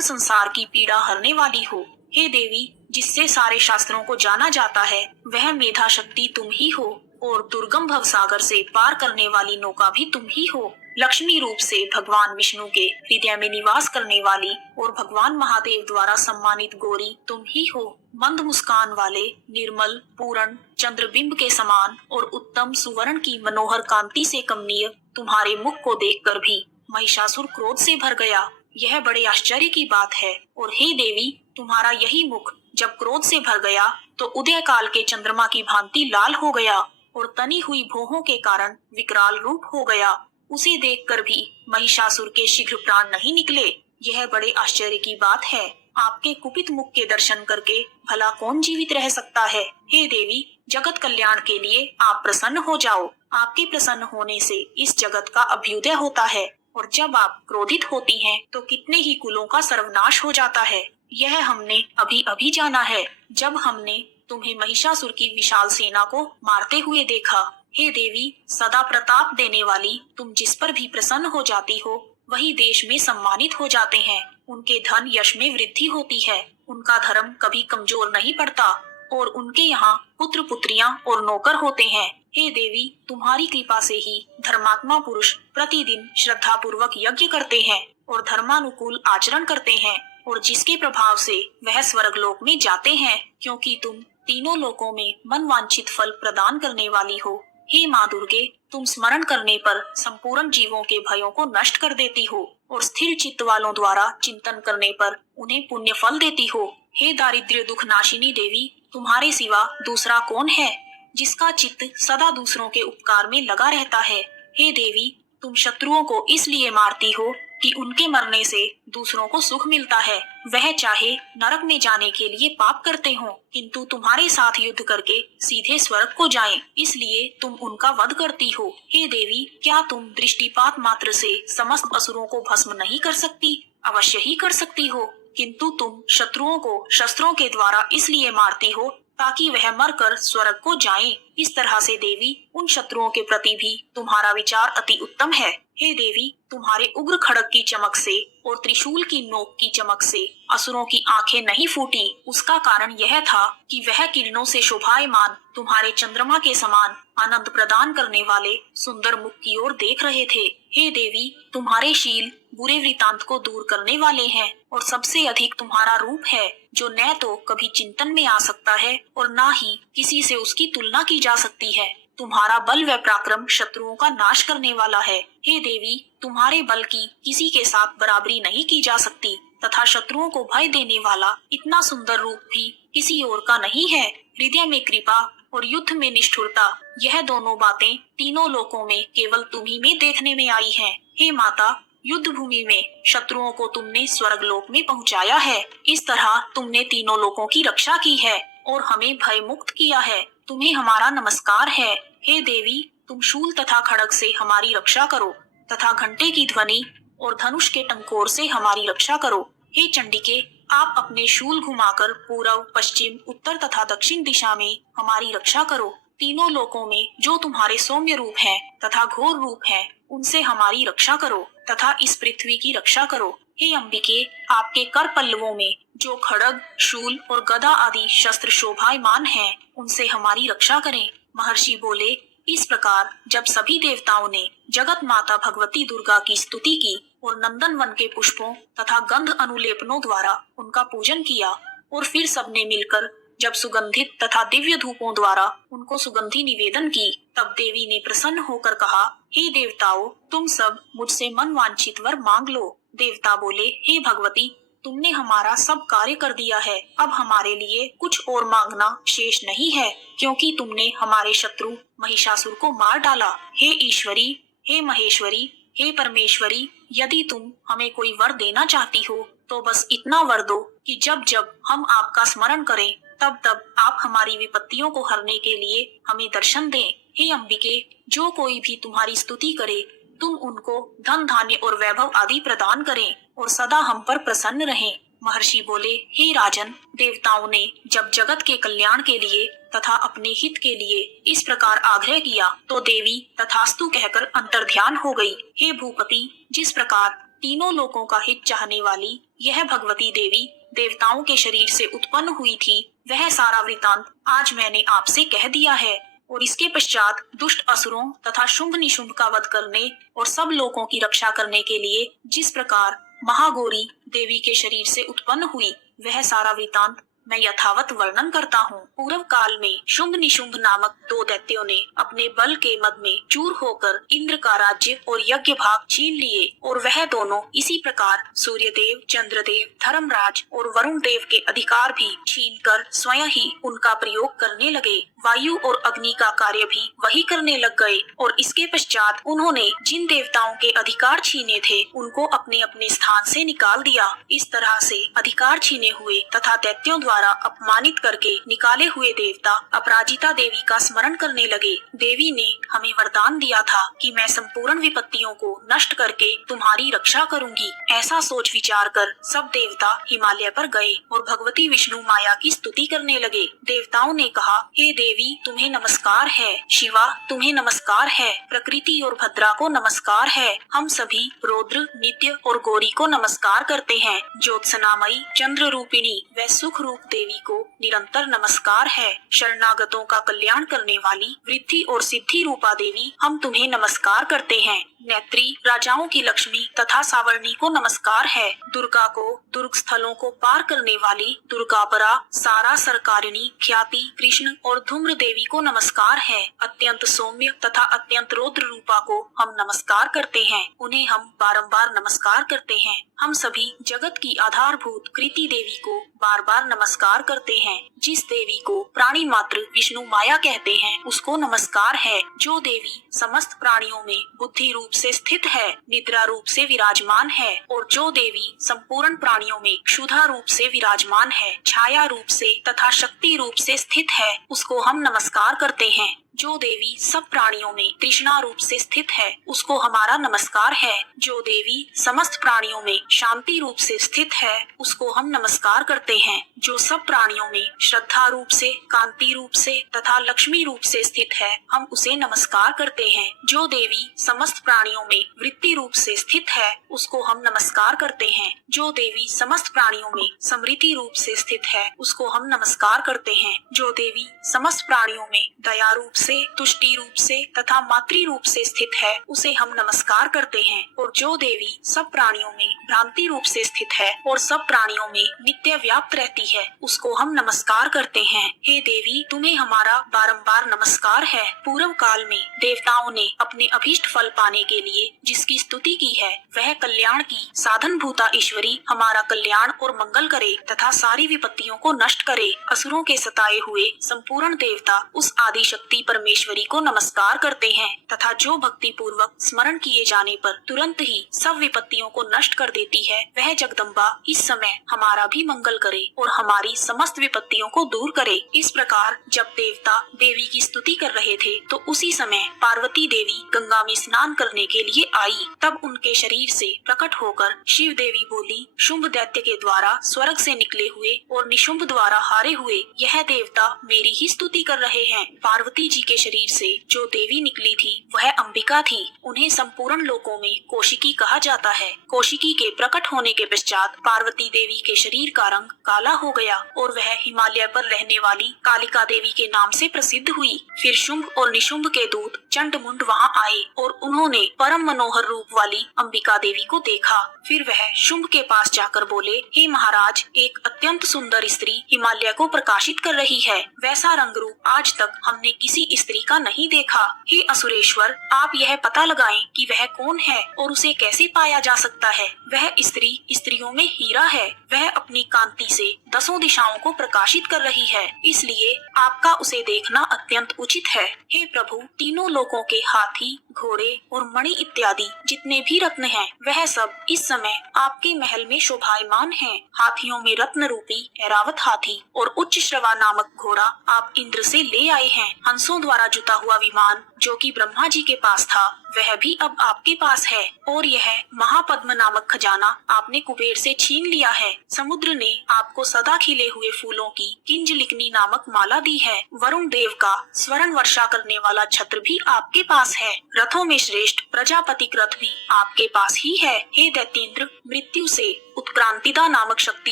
संसार की पीड़ा हरने वाली हो। हे देवी, जिससे सारे शास्त्रों को जाना जाता है, वह मेधा शक्ति तुम ही हो और दुर्गम भवसागर से पार करने वाली नौका भी तुम ही हो। लक्ष्मी रूप से भगवान विष्णु के हृदय में निवास करने वाली और भगवान महादेव द्वारा सम्मानित गौरी तुम ही हो। मंद मुस्कान वाले, निर्मल, पूर्ण चंद्रबिंब के समान और उत्तम सुवर्ण की मनोहर कांति से कमनीय तुम्हारे मुख को देखकर भी महिषासुर क्रोध से भर गया। यह बड़े आश्चर्य की बात है। और हे देवी, तुम्हारा यही मुख जब क्रोध से भर गया तो उदय काल के चंद्रमा की भांति लाल हो गया और तनी हुई भौहों के कारण विकराल रूप हो गया। उसे देखकर भी महिषासुर के शीघ्र प्राण नहीं निकले। यह बड़े आश्चर्य की बात है। आपके कुपित मुख के दर्शन करके भला कौन जीवित रह सकता है। हे देवी, जगत कल्याण के लिए आप प्रसन्न हो जाओ। आपके प्रसन्न होने से इस जगत का अभ्युदय होता है और जब आप क्रोधित होती हैं तो कितने ही कुलों का सर्वनाश हो जाता है। यह हमने अभी अभी जाना है, जब हमने तुम्हें महिषासुर की विशाल सेना को मारते हुए देखा। हे देवी, सदा प्रताप देने वाली तुम जिस पर भी प्रसन्न हो जाती हो, वही देश में सम्मानित हो जाते हैं। उनके धन यश में वृद्धि होती है। उनका धर्म कभी कमजोर नहीं पड़ता और उनके यहाँ पुत्र पुत्रियां और नौकर होते हैं। हे देवी, तुम्हारी कृपा से ही धर्मात्मा पुरुष प्रतिदिन श्रद्धा पूर्वक यज्ञ करते हैं और धर्मानुकूल आचरण करते हैं और जिसके प्रभाव से वह स्वर्गलोक में जाते हैं, क्योंकि तुम तीनों लोकों में मनवांछित फल प्रदान करने वाली हो। हे माँ दुर्गे, तुम स्मरण करने पर संपूर्ण जीवों के भयों को नष्ट कर देती हो और स्थिर चित्त वालों द्वारा चिंतन करने पर उन्हें पुण्य फल देती हो। हे दारिद्र्य दुख नाशिनी देवी, तुम्हारे सिवा दूसरा कौन है जिसका चित्त सदा दूसरों के उपकार में लगा रहता है। हे देवी, तुम शत्रुओं को इसलिए मारती हो कि उनके मरने से दूसरों को सुख मिलता है, वह चाहे नरक में जाने के लिए पाप करते हो किंतु तुम्हारे साथ युद्ध करके सीधे स्वर्ग को जाएं, इसलिए तुम उनका वध करती हो। हे देवी, क्या तुम दृष्टिपात मात्र से समस्त असुरों को भस्म नहीं कर सकती? अवश्य ही कर सकती हो, किंतु तुम शत्रुओं को शस्त्रों के द्वारा इसलिए मारती हो ताकि वह मरकर स्वर्ग को जाएं। इस तरह से देवी, उन शत्रुओं के प्रति भी तुम्हारा विचार अति उत्तम है। हे देवी, तुम्हारे उग्र खड़ग की चमक से और त्रिशूल की नोक की चमक से असुरों की आंखें नहीं फूटी। उसका कारण यह था कि वह किरणों से शोभायमान तुम्हारे चंद्रमा के समान आनंद प्रदान करने वाले सुंदर मुख की ओर देख रहे थे। हे देवी, तुम्हारे शील बुरे वृतांत को दूर करने वाले हैं और सबसे अधिक तुम्हारा रूप है जो न तो कभी चिंतन में आ सकता है और न ही किसी से उसकी तुलना की जा सकती है। तुम्हारा बल व पराक्रम शत्रुओं का नाश करने वाला है। हे देवी, तुम्हारे बल की किसी के साथ बराबरी नहीं की जा सकती तथा शत्रुओं को भय देने वाला इतना सुंदर रूप भी किसी और का नहीं है। हृदय में कृपा और युद्ध में निष्ठुरता, यह दोनों बातें तीनों लोकों में केवल तुम्ही में देखने में आई हैं। हे माता, युद्ध भूमि में शत्रुओं को तुमने स्वर्ग लोक में पहुंचाया है। इस तरह तुमने तीनों लोकों की रक्षा की है और हमें भय मुक्त किया है। तुम्हें हमारा नमस्कार है। हे देवी, तुम शूल तथा खड़ग से हमारी रक्षा करो तथा घंटे की ध्वनि और धनुष के टंकोर से हमारी रक्षा करो। हे चंडिके, आप अपने शूल घुमाकर पूर्व, पश्चिम, उत्तर तथा दक्षिण दिशा में हमारी रक्षा करो। तीनों लोकों में जो तुम्हारे सौम्य रूप हैं तथा घोर रूप हैं, उनसे हमारी रक्षा करो तथा इस पृथ्वी की रक्षा करो। हे अंबिके, आपके कर पल्लवों में जो खड़ग, शूल और गदा आदि शस्त्र शोभायमान हैं, उनसे हमारी रक्षा करें। महर्षि बोले, इस प्रकार जब सभी देवताओं ने जगत माता भगवती दुर्गा की स्तुति की और नंदन वन के पुष्पों तथा गंध अनुलेपनों द्वारा उनका पूजन किया और फिर सबने मिलकर जब सुगंधित तथा दिव्य धूपों द्वारा उनको सुगंधि निवेदन की, तब देवी ने प्रसन्न होकर कहा, हे देवताओं, तुम सब मुझसे मन वांछित वर मांग लो। देवता बोले, हे भगवती, तुमने हमारा सब कार्य कर दिया है, अब हमारे लिए कुछ और मांगना शेष नहीं है, क्योंकि तुमने हमारे शत्रु महिषासुर को मार डाला। हे ईश्वरी, हे महेश्वरी, हे परमेश्वरी, यदि तुम हमें कोई वर देना चाहती हो तो बस इतना वर दो कि जब जब हम आपका स्मरण करें तब तब आप हमारी विपत्तियों को हरने के लिए हमें दर्शन दें। हे अंबिके, जो कोई भी तुम्हारी स्तुति करे तुम उनको धन धान्य और वैभव आदि प्रदान करें और सदा हम पर प्रसन्न रहें। महर्षि बोले, हे राजन, देवताओं ने जब जगत के कल्याण के लिए तथा अपने हित के लिए इस प्रकार आग्रह किया तो देवी तथास्तु कहकर अंतर्ध्यान हो गई। हे भूपति, जिस प्रकार तीनों लोकों का हित चाहने वाली यह भगवती देवी देवताओं के शरीर से उत्पन्न हुई थी, वह सारा वृतांत आज मैंने आपसे कह दिया है और इसके पश्चात दुष्ट असुरों तथा शुंभ निशुंभ का वध करने और सब लोगों की रक्षा करने के लिए जिस प्रकार महागौरी देवी के शरीर से उत्पन्न हुई, वह सारा वृतांत मैं यथावत वर्णन करता हूँ। पूर्व काल में शुंभ निशुंभ नामक दो दैत्यों ने अपने बल के मद में चूर होकर इंद्र का राज्य और यज्ञ भाग छीन लिए और वह दोनों इसी प्रकार सूर्यदेव, चंद्रदेव, धर्मराज और वरुण देव के अधिकार भी छीनकर स्वयं ही उनका प्रयोग करने लगे। वायु और अग्नि का कार्य भी वही करने लग गए और इसके पश्चात उन्होंने जिन देवताओं के अधिकार छीने थे उनको अपने अपने स्थान से निकाल दिया। इस तरह से अधिकार छीने हुए तथा दैत्यों द्वारा अपमानित करके निकाले हुए देवता अपराजिता देवी का स्मरण करने लगे। देवी ने हमें वरदान दिया था कि मैं संपूर्ण विपत्तियों को नष्ट करके तुम्हारी रक्षा करूंगी। ऐसा सोच विचार कर सब देवता हिमालय पर गए और भगवती विष्णु माया की स्तुति करने लगे। देवताओं ने कहा, हे देवी, तुम्हें नमस्कार है। शिवा, तुम्हें नमस्कार है। प्रकृति और भद्रा को नमस्कार है। हम सभी रौद्र, नित्य और गौरी को नमस्कार करते हैं। ज्योत्सनामयी, चंद्र रूपिणी व सुख रूप देवी को निरंतर नमस्कार है। शरणागतों का कल्याण करने वाली वृद्धि और सिद्धि रूपा देवी, हम तुम्हें नमस्कार करते हैं। नेत्री, राजाओं की लक्ष्मी तथा सावर्णी को नमस्कार है। दुर्गा को दुर्ग स्थलों को पार करने वाली दुर्गापरा, सारा सरकारिणी, ख्याति, कृष्ण और धूम्र देवी को नमस्कार है। अत्यंत सौम्य तथा अत्यंत रौद्र रूपा को हम नमस्कार करते हैं। उन्हें हम बारंबार नमस्कार करते हैं। हम सभी जगत की आधारभूत कृति देवी को बार बार नमस्कार करते हैं। जिस देवी को प्राणी मात्र विष्णु माया कहते हैं उसको नमस्कार है। जो देवी समस्त प्राणियों में बुद्धि रूप रूप से स्थित है, निद्रा रूप से विराजमान है, और जो देवी संपूर्ण प्राणियों में क्षुधा रूप से विराजमान है, छाया रूप से तथा शक्ति रूप से स्थित है, उसको हम नमस्कार करते हैं। जो देवी सब प्राणियों में तृष्णा रूप से स्थित है, उसको हमारा नमस्कार है। जो देवी समस्त प्राणियों में शांति रूप से स्थित है, उसको हम नमस्कार करते हैं। जो सब प्राणियों में श्रद्धा रूप से, कांति रूप से तथा लक्ष्मी रूप से स्थित है, हम उसे नमस्कार करते हैं। जो देवी समस्त प्राणियों में वृत्ति रूप से स्थित है, उसको हम नमस्कार करते हैं। जो देवी समस्त प्राणियों में समृद्धि रूप से स्थित है, उसको हम नमस्कार करते हैं। जो देवी समस्त प्राणियों में दया रूप से, तुष्टि रूप से तथा मातृ रूप से स्थित है, उसे हम नमस्कार करते हैं। और जो देवी सब प्राणियों में भ्रांति रूप से स्थित है और सब प्राणियों में नित्य व्याप्त रहती है, उसको हम नमस्कार करते हैं। हे देवी, तुम्हें हमारा बारंबार नमस्कार है। पूर्व काल में देवताओं ने अपने अभीष्ट फल पाने के लिए जिसकी स्तुति की है, वह कल्याण की साधन भूता ईश्वरी हमारा कल्याण और मंगल करे तथा सारी विपत्तियों को नष्ट करे। असुरों के सताए हुए संपूर्ण देवता उस आदि शक्ति परमेश्वरी को नमस्कार करते हैं तथा जो भक्ति पूर्वक स्मरण किए जाने पर तुरंत ही सब विपत्तियों को नष्ट कर देती है, वह जगदम्बा इस समय हमारा भी मंगल करे और हमारी समस्त विपत्तियों को दूर करे। इस प्रकार जब देवता देवी की स्तुति कर रहे थे, तो उसी समय पार्वती देवी गंगा में स्नान करने के लिए आई। तब उनके शरीर से प्रकट होकर शिव देवी बोली, शुंभ दैत्य के द्वारा स्वर्ग से निकले हुए और निशुंभ द्वारा हारे हुए यह देवता मेरी ही स्तुति कर रहे हैं। पार्वती जी के शरीर से जो देवी निकली थी वह अंबिका थी। उन्हें संपूर्ण लोकों में कौशिकी कहा जाता है। कौशिकी के प्रकट होने के पश्चात पार्वती देवी के शरीर का रंग काला हो गया और वह हिमालय पर रहने वाली कालिका देवी के नाम से प्रसिद्ध हुई। फिर शुंभ और निशुंभ के दूत चंडमुंड वहां आए और उन्होंने परम मनोहर रूप वाली अंबिका देवी को देखा। फिर वह शुंभ के पास जाकर बोले, हे महाराज, एक अत्यंत सुंदर स्त्री हिमालय को प्रकाशित कर रही है। वैसा रंग रूप आज तक हमने किसी स्त्री का नहीं देखा। हे असुरेश्वर, आप यह पता लगाएं कि वह कौन है और उसे कैसे पाया जा सकता है। वह स्त्री स्त्रियों में हीरा है। वह अपनी कांति से 10 दिशाओं को प्रकाशित कर रही है, इसलिए आपका उसे देखना अत्यंत उचित है। हे प्रभु, तीनों लोकों के हाथी, घोड़े और मणि इत्यादि जितने भी रत्न हैं, वह सब इस समय आपके महल में शोभायमान हैं। हाथियों में रत्न रूपी ऐरावत हाथी और उच्च श्रवा नामक घोड़ा आप इंद्र से ले आए हैं। हंसों द्वारा जुता हुआ विमान जो कि ब्रह्मा जी के पास था, वह भी अब आपके पास है। और यह महापद्म नामक खजाना आपने कुबेर से छीन लिया है। समुद्र ने आपको सदा खिले हुए फूलों की किंजलिकनी नामक माला दी है। वरुण देव का स्वर्ण वर्षा करने वाला छत्र भी आपके पास है। रथों में श्रेष्ठ प्रजापति रथ भी आपके पास ही है। हे दैत्येंद्र, मृत्यु से उत्क्रांतिदा नामक शक्ति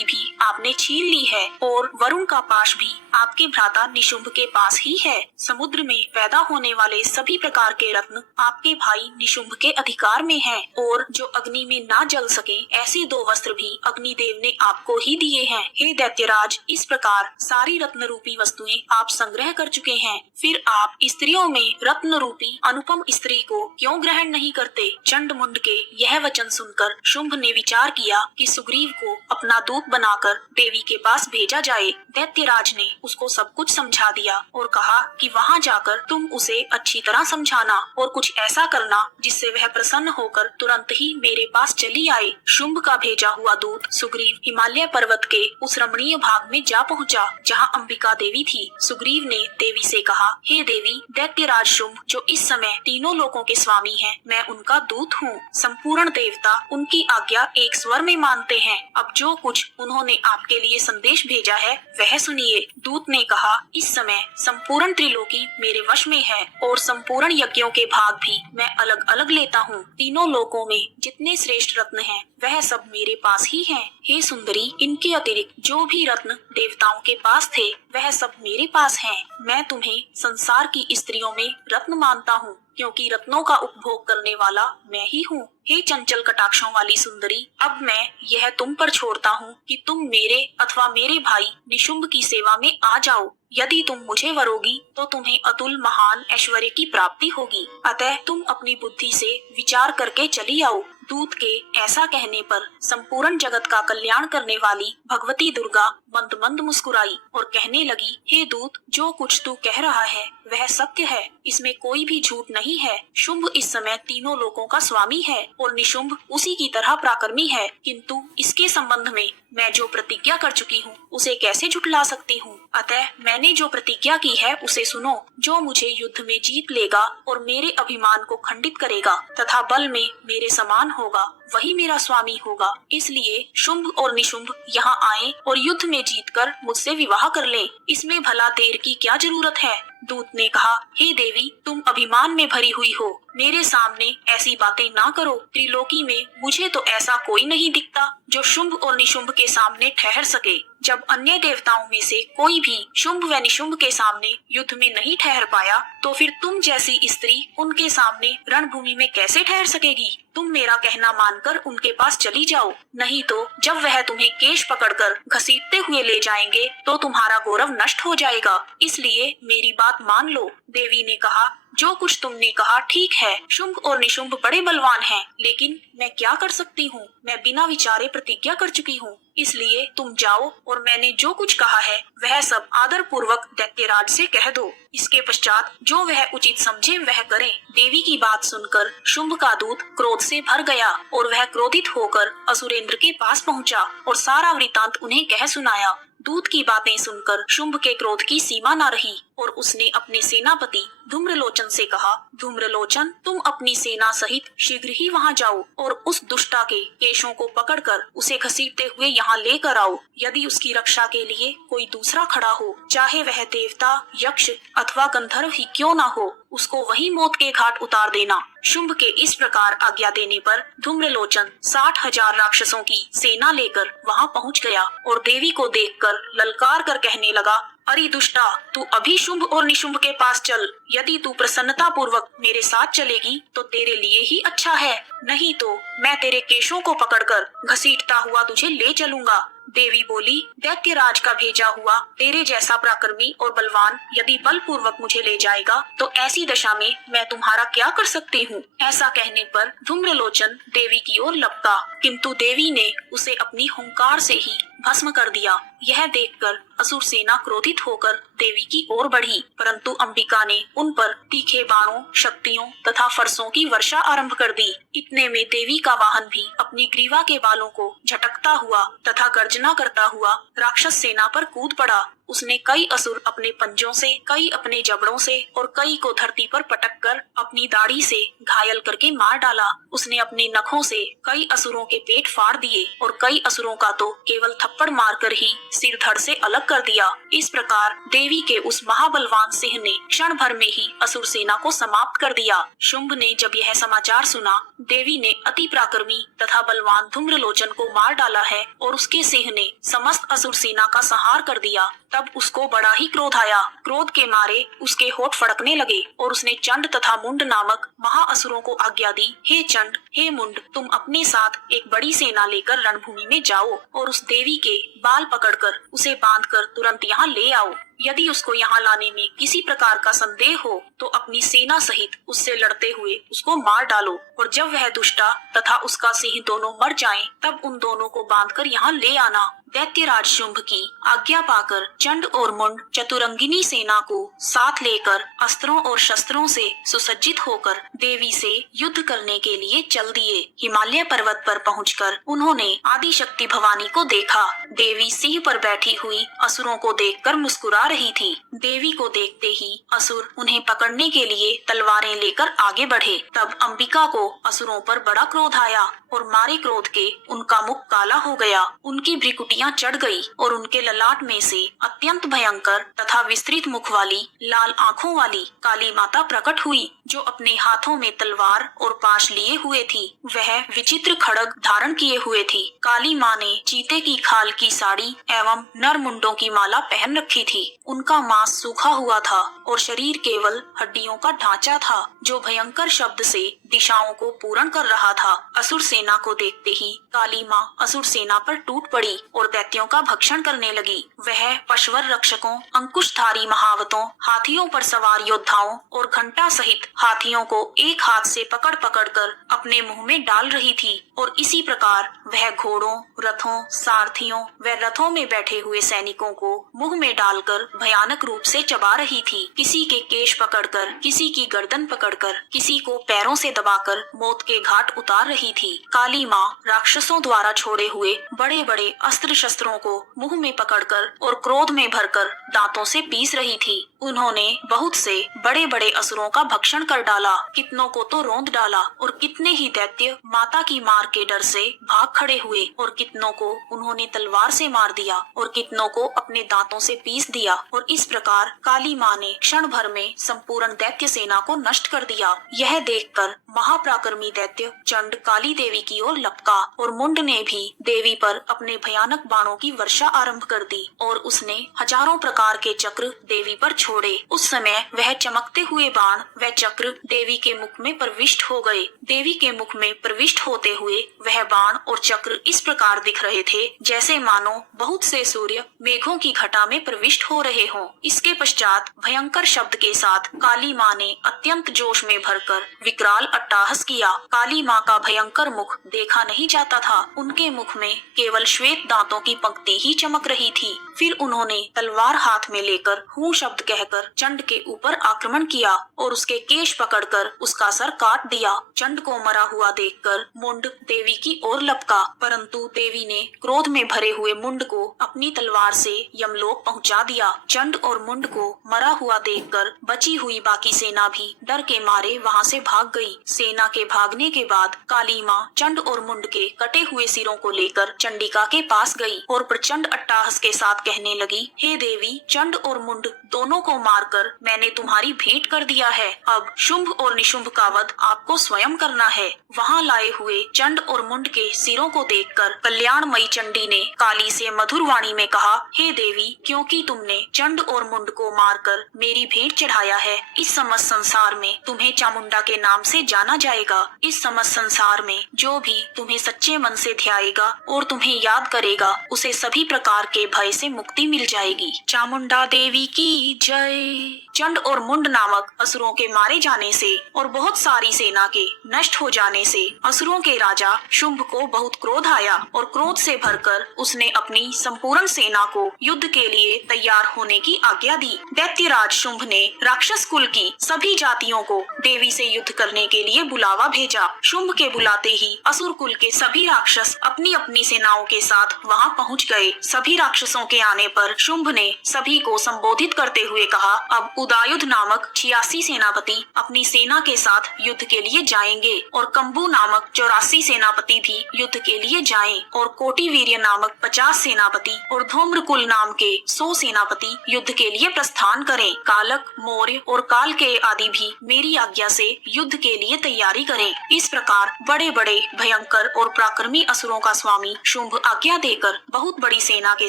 भी आपने छीन ली है और वरुण का पाश भी आपके भ्राता निशुंभ के पास ही है। समुद्र में पैदा होने वाले सभी प्रकार के रत्न आपके भाई निशुंभ के अधिकार में हैं और जो अग्नि में ना जल सके ऐसे 2 वस्त्र भी अग्निदेव ने आपको ही दिए हैं। हे दैत्यराज, इस प्रकार सारी रत्न रूपी वस्तुएं आप संग्रह कर चुके हैं, फिर आप स्त्रियों में रत्न रूपी अनुपम स्त्री को क्यों ग्रहण नहीं करते? चंडमुंड के यह वचन सुनकर शुंभ ने विचार किया कि सुग्रीव को अपना दूत बनाकर देवी के पास भेजा जाए। दैत्यराज ने उसको सब कुछ समझा दिया और कहा कि वहां जाकर तुम उसे अच्छी तरह समझाना और कुछ ऐसा करना जिससे वह प्रसन्न होकर तुरंत ही मेरे पास चली आए। शुंभ का भेजा हुआ दूत सुग्रीव हिमालय पर्वत के उस रमणीय भाग में जा पहुंचा जहां अंबिका देवी थी। सुग्रीव ने देवी से कहा, हे देवी, दैत्यराज शुंभ जो इस समय तीनों लोकों के स्वामी हैं, मैं उनका दूत हूँ। संपूर्ण देवता उनकी आज्ञा एक स्वर में मानते हैं। अब जो कुछ उन्होंने आपके लिए संदेश भेजा है वह सुनिए। दूत ने कहा, इस समय संपूर्ण त्रिलोकी मेरे वश में है और संपूर्ण यज्ञों के भाग भी मैं अलग अलग लेता हूँ। तीनों लोकों में जितने श्रेष्ठ रत्न हैं वह सब मेरे पास ही हैं। हे सुंदरी, इनके अतिरिक्त जो भी रत्न देवताओं के पास थे वह सब मेरे पास हैं। मैं तुम्हें संसार की स्त्रियों में रत्न मानता हूँ क्योंकि रत्नों का उपभोग करने वाला मैं ही हूँ। हे चंचल कटाक्षों वाली सुंदरी, अब मैं यह तुम पर छोड़ता हूँ कि तुम मेरे अथवा मेरे भाई निशुंभ की सेवा में आ जाओ। यदि तुम मुझे वरोगी तो तुम्हें अतुल महान ऐश्वर्य की प्राप्ति होगी। अतः तुम अपनी बुद्धि से विचार करके चली आओ। दूत के ऐसा कहने पर संपूर्ण जगत का कल्याण करने वाली भगवती दुर्गा मंद मंद मुस्कुराई और कहने लगी, हे दूत, जो कुछ तू कह रहा है वह सत्य है, इसमें कोई भी झूठ नहीं है। शुंभ इस समय तीनों लोकों का स्वामी है और निशुंभ उसी की तरह पराक्रमी है, किंतु इसके संबंध में मैं जो प्रतिज्ञा कर चुकी हूँ उसे कैसे झुठला सकती हूँ। अतः मैंने जो प्रतिज्ञा की है उसे सुनो। जो मुझे युद्ध में जीत लेगा और मेरे अभिमान को खंडित करेगा तथा बल में मेरे समान होगा वही मेरा स्वामी होगा। इसलिए शुंभ और निशुंभ यहाँ आए और युद्ध में जीतकर मुझसे विवाह कर लें। इसमें भला देर की क्या जरूरत है। दूत ने कहा, हे देवी, तुम अभिमान में भरी हुई हो, मेरे सामने ऐसी बातें ना करो। त्रिलोकी में मुझे तो ऐसा कोई नहीं दिखता जो शुंभ और निशुंभ के सामने ठहर सके। जब अन्य देवताओं में से कोई भी शुंभ व निशुंभ के सामने युद्ध में नहीं ठहर पाया तो फिर तुम जैसी स्त्री उनके सामने रणभूमि में कैसे ठहर सकेगी। तुम मेरा कहना मानकर उनके पास चली जाओ, नहीं तो जब वह तुम्हें केश पकड़कर घसीटते हुए ले जाएंगे तो तुम्हारा गौरव नष्ट हो जाएगा। इसलिए मेरी बात मान लो। देवी ने कहा, जो कुछ तुमने कहा ठीक है। शुंभ और निशुंभ बड़े बलवान हैं, लेकिन मैं क्या कर सकती हूँ। मैं बिना विचारे प्रतिज्ञा कर चुकी हूँ, इसलिए तुम जाओ और मैंने जो कुछ कहा है वह सब आदर पूर्वक दैत्यराज से कह दो। इसके पश्चात जो वह उचित समझे वह करें। देवी की बात सुनकर शुंभ का दूत क्रोध से भर गया और वह क्रोधित होकर असुरेंद्र के पास पहुँचा और सारा वृतांत उन्हें कह सुनाया। दूत की बातें सुनकर शुंभ के क्रोध की सीमा न रही और उसने अपने सेनापति धूम्रलोचन से कहा, धूम्रलोचन, तुम अपनी सेना सहित शीघ्र ही वहां जाओ और उस दुष्टा के केशों को पकड़कर उसे घसीटते हुए यहाँ लेकर आओ। यदि उसकी रक्षा के लिए कोई दूसरा खड़ा हो, चाहे वह देवता, यक्ष अथवा गंधर्व ही क्यों न हो, उसको वही मौत के घाट उतार देना। शुंभ के इस प्रकार आज्ञा देने पर धूम्रलोचन 60,000 राक्षसों की सेना लेकर वहां पहुंच गया और देवी को देखकर ललकार कर कहने लगा, अरे दुष्टा, तू अभी शुंभ और निशुंभ के पास चल। यदि तू प्रसन्नता पूर्वक मेरे साथ चलेगी तो तेरे लिए ही अच्छा है, नहीं तो मैं तेरे केशों को पकड़कर घसीटता हुआ तुझे ले चलूंगा। देवी बोली, दैत्यराज का भेजा हुआ तेरे जैसा पराक्रमी और बलवान यदि बलपूर्वक मुझे ले जाएगा तो ऐसी दशा में मैं तुम्हारा क्या कर सकती हूँ। ऐसा कहने पर धूम्रलोचन देवी की ओर लपका, किंतु देवी ने उसे अपनी हुंकार से ही भस्म कर दिया। यह देखकर असुर सेना क्रोधित होकर देवी की ओर बढ़ी, परंतु अंबिका ने उन पर तीखे बाणों, शक्तियों तथा फरसों की वर्षा आरंभ कर दी। इतने में देवी का वाहन भी अपनी ग्रीवा के बालों को झटकता हुआ तथा गर्जना करता हुआ राक्षस सेना पर कूद पड़ा। उसने कई असुर अपने पंजों से, कई अपने जबड़ों से और कई को धरती पर पटक कर अपनी दाढ़ी से घायल करके मार डाला। उसने अपने नखों से कई असुरों के पेट फाड़ दिए और कई असुरों का तो केवल थप्पड़ मारकर ही सिर धड़ से अलग कर दिया। इस प्रकार देवी के उस महाबलवान सिंह ने क्षण भर में ही असुर सेना को समाप्त कर दिया। शुंभ ने जब यह समाचार सुना, देवी ने अति पराक्रमी तथा बलवान धूम्रलोचन को मार डाला है और उसके सिंह ने समस्त असुर सेना का संहार कर दिया, तब उसको बड़ा ही क्रोध आया। क्रोध के मारे उसके होठ फड़कने लगे और उसने चंड तथा मुंड नामक महाअसुरों को आज्ञा दी, हे चंड, हे मुंड, तुम अपने साथ एक बड़ी सेना लेकर रणभूमि में जाओ और उस देवी के बाल पकड़कर उसे बांधकर तुरंत यहाँ ले आओ। यदि उसको यहाँ लाने में किसी प्रकार का संदेह हो तो अपनी सेना सहित उससे लड़ते हुए उसको मार डालो और जब वह दुष्टा तथा उसका सिंह दोनों मर जाएं, तब उन दोनों को बांधकर यहाँ ले आना। दैत्यराज शुंभ की आज्ञा पाकर चंड और मुंड चतुरंगिनी सेना को साथ लेकर अस्त्रों और शस्त्रों से सुसज्जित होकर देवी से युद्ध करने के लिए चल दिए। हिमालय पर्वत पर पहुंचकर उन्होंने आदि शक्ति भवानी को देखा। देवी सिंह पर बैठी हुई असुरों को देखकर मुस्कुरा रही थी। देवी को देखते ही असुर उन्हें पकड़ने के लिए तलवारें लेकर आगे बढ़े। तब अंबिका को असुरों पर बड़ा क्रोध आया और मारे क्रोध के उनका मुख काला हो गया, उनकी भ्रिकुटियां चढ़ गई और उनके ललाट में से अत्यंत भयंकर तथा विस्तृत मुख वाली लाल आंखों वाली काली माता प्रकट हुई, जो अपने हाथों में तलवार और पाश लिए हुए थी। वह विचित्र खड्ग धारण किए हुए थी। काली माँ ने चीते की खाल की साड़ी एवं नर मुंडों की माला पहन रखी थी। उनका मांस सूखा हुआ था और शरीर केवल हड्डियों का ढांचा था, जो भयंकर शब्द से दिशाओं को पूर्ण कर रहा था। असुर सेना को देखते ही काली माँ असुर सेना पर टूट पड़ी और दैत्यों का भक्षण करने लगी। वह पशवर रक्षकों, अंकुशधारी महावतों, हाथियों पर सवार योद्धाओं और घंटा सहित हाथियों को एक हाथ से पकड़ पकड़ कर अपने मुंह में डाल रही थी और इसी प्रकार वह घोड़ों, रथों, सारथियों व रथों में बैठे हुए सैनिकों को मुंह में डालकर भयानक रूप से चबा रही थी। किसी के केश पकड़कर, किसी की गर्दन पकड़कर, किसी को पैरों से दबाकर मौत के घाट उतार रही थी। काली माँ राक्षसों द्वारा छोड़े हुए बड़े बड़े अस्त्र शस्त्रों को मुंह में पकड़कर और क्रोध में भरकर दांतों से पीस रही थी। उन्होंने बहुत से बड़े बड़े असुरों का भक्षण कर डाला, कितनों को तो रौंद डाला और कितने ही दैत्य माता की मार के डर से भाग खड़े हुए और कितनों को उन्होंने तलवार से मार दिया और कितनों को अपने दांतों से पीस दिया। और इस प्रकार काली माँ ने क्षण भर में संपूर्ण दैत्य सेना को नष्ट कर दिया। यह देखकर महापराक्रमी दैत्य चंड काली देवी की ओर लपका और मुंड ने भी देवी पर अपने भयानक बाणों की वर्षा आरंभ कर दी और उसने हजारों प्रकार के चक्र देवी पर छोड़े। उस समय वह चमकते हुए बाण व चक्र देवी के मुख में प्रविष्ट हो गए। देवी के मुख में प्रविष्ट होते हुए वह बाण और चक्र इस प्रकार दिख रहे थे जैसे मानो बहुत से सूर्य मेघों की घटा में प्रविष्ट हो रहे हों। इसके पश्चात भयंकर शब्द के साथ काली माँ ने अत्यंत जोश में भरकर विकराल अट्टहास किया। काली माँ का भयंकर मुख देखा नहीं जाता था, उनके मुख में केवल श्वेत दांतों की पंक्ति ही चमक रही थी। फिर उन्होंने तलवार हाथ में लेकर हूँ शब्द कहकर चंड के ऊपर आक्रमण किया और उसके केश पकड़कर उसका सर काट दिया। चंड को मरा हुआ देखकर मुंड देवी की ओर लपका, परंतु देवी ने क्रोध में भरे हुए मुंड को अपनी तलवार से यमलोक पहुंचा दिया। चंड और मुंड को मरा हुआ देखकर बची हुई बाकी सेना भी डर के मारे वहां से भाग गई। सेना के भागने के बाद काली माँ चंड और मुंड के कटे हुए सिरों को लेकर चंडिका के पास गई और प्रचंड अट्टहास के साथ कहने लगी, हे देवी, चंड और मुंड दोनों को मारकर मैंने तुम्हारी भेंट कर दिया है। अब शुंभ और निशुंभ का वध आपको स्वयं करना है। वहाँ लाए हुए चंड और मुंड के सिरों को देखकर कल्याणमयी चंडी ने काली से मधुर वाणी में कहा, हे देवी, क्योंकि तुमने चंड और मुंड को मारकर मेरी भेंट चढ़ाया है, इस समस्त संसार में तुम्हें चामुंडा के नाम से जाना जाएगा। इस समस्त संसार में जो भी तुम्हें सच्चे मन से ध्याएगा और तुम्हें याद करेगा, उसे सभी प्रकार के भय से मुक्ति मिल जाएगी। चामुंडा देवी की जय। चंड और मुंड नामक असुरों के मारे जाने से और बहुत सारी सेना के नष्ट हो जाने से असुरों के राजा शुंभ को बहुत क्रोध आया और क्रोध से भरकर उसने अपनी संपूर्ण सेना को युद्ध के लिए तैयार होने की आज्ञा दी। दैत्यराज शुंभ ने राक्षस कुल की सभी जातियों को देवी से युद्ध करने के लिए बुलावा भेजा। शुंभ के बुलाते ही असुर कुल के सभी राक्षस अपनी अपनी सेनाओं के साथ वहां पहुंच गए। सभी राक्षसों के आने पर शुंभ ने सभी को संबोधित करते हुए कहा, अब उदायुध नामक 86 सेनापति अपनी सेना के साथ युद्ध के लिए जाएंगे और कंबू नामक 84 सेनापति भी युद्ध के लिए जाएं और कोटिवीर्य नामक 50 सेनापति और धूम्रकुल नाम के 100 सेनापति युद्ध के लिए प्रस्थान करें। कालक, मौर्य और काल के आदि भी मेरी आज्ञा से युद्ध के लिए तैयारी करें। इस प्रकार बड़े बड़े भयंकर और पराक्रमी असुरों का स्वामी शुंभ आज्ञा देकर बहुत बड़ी सेना के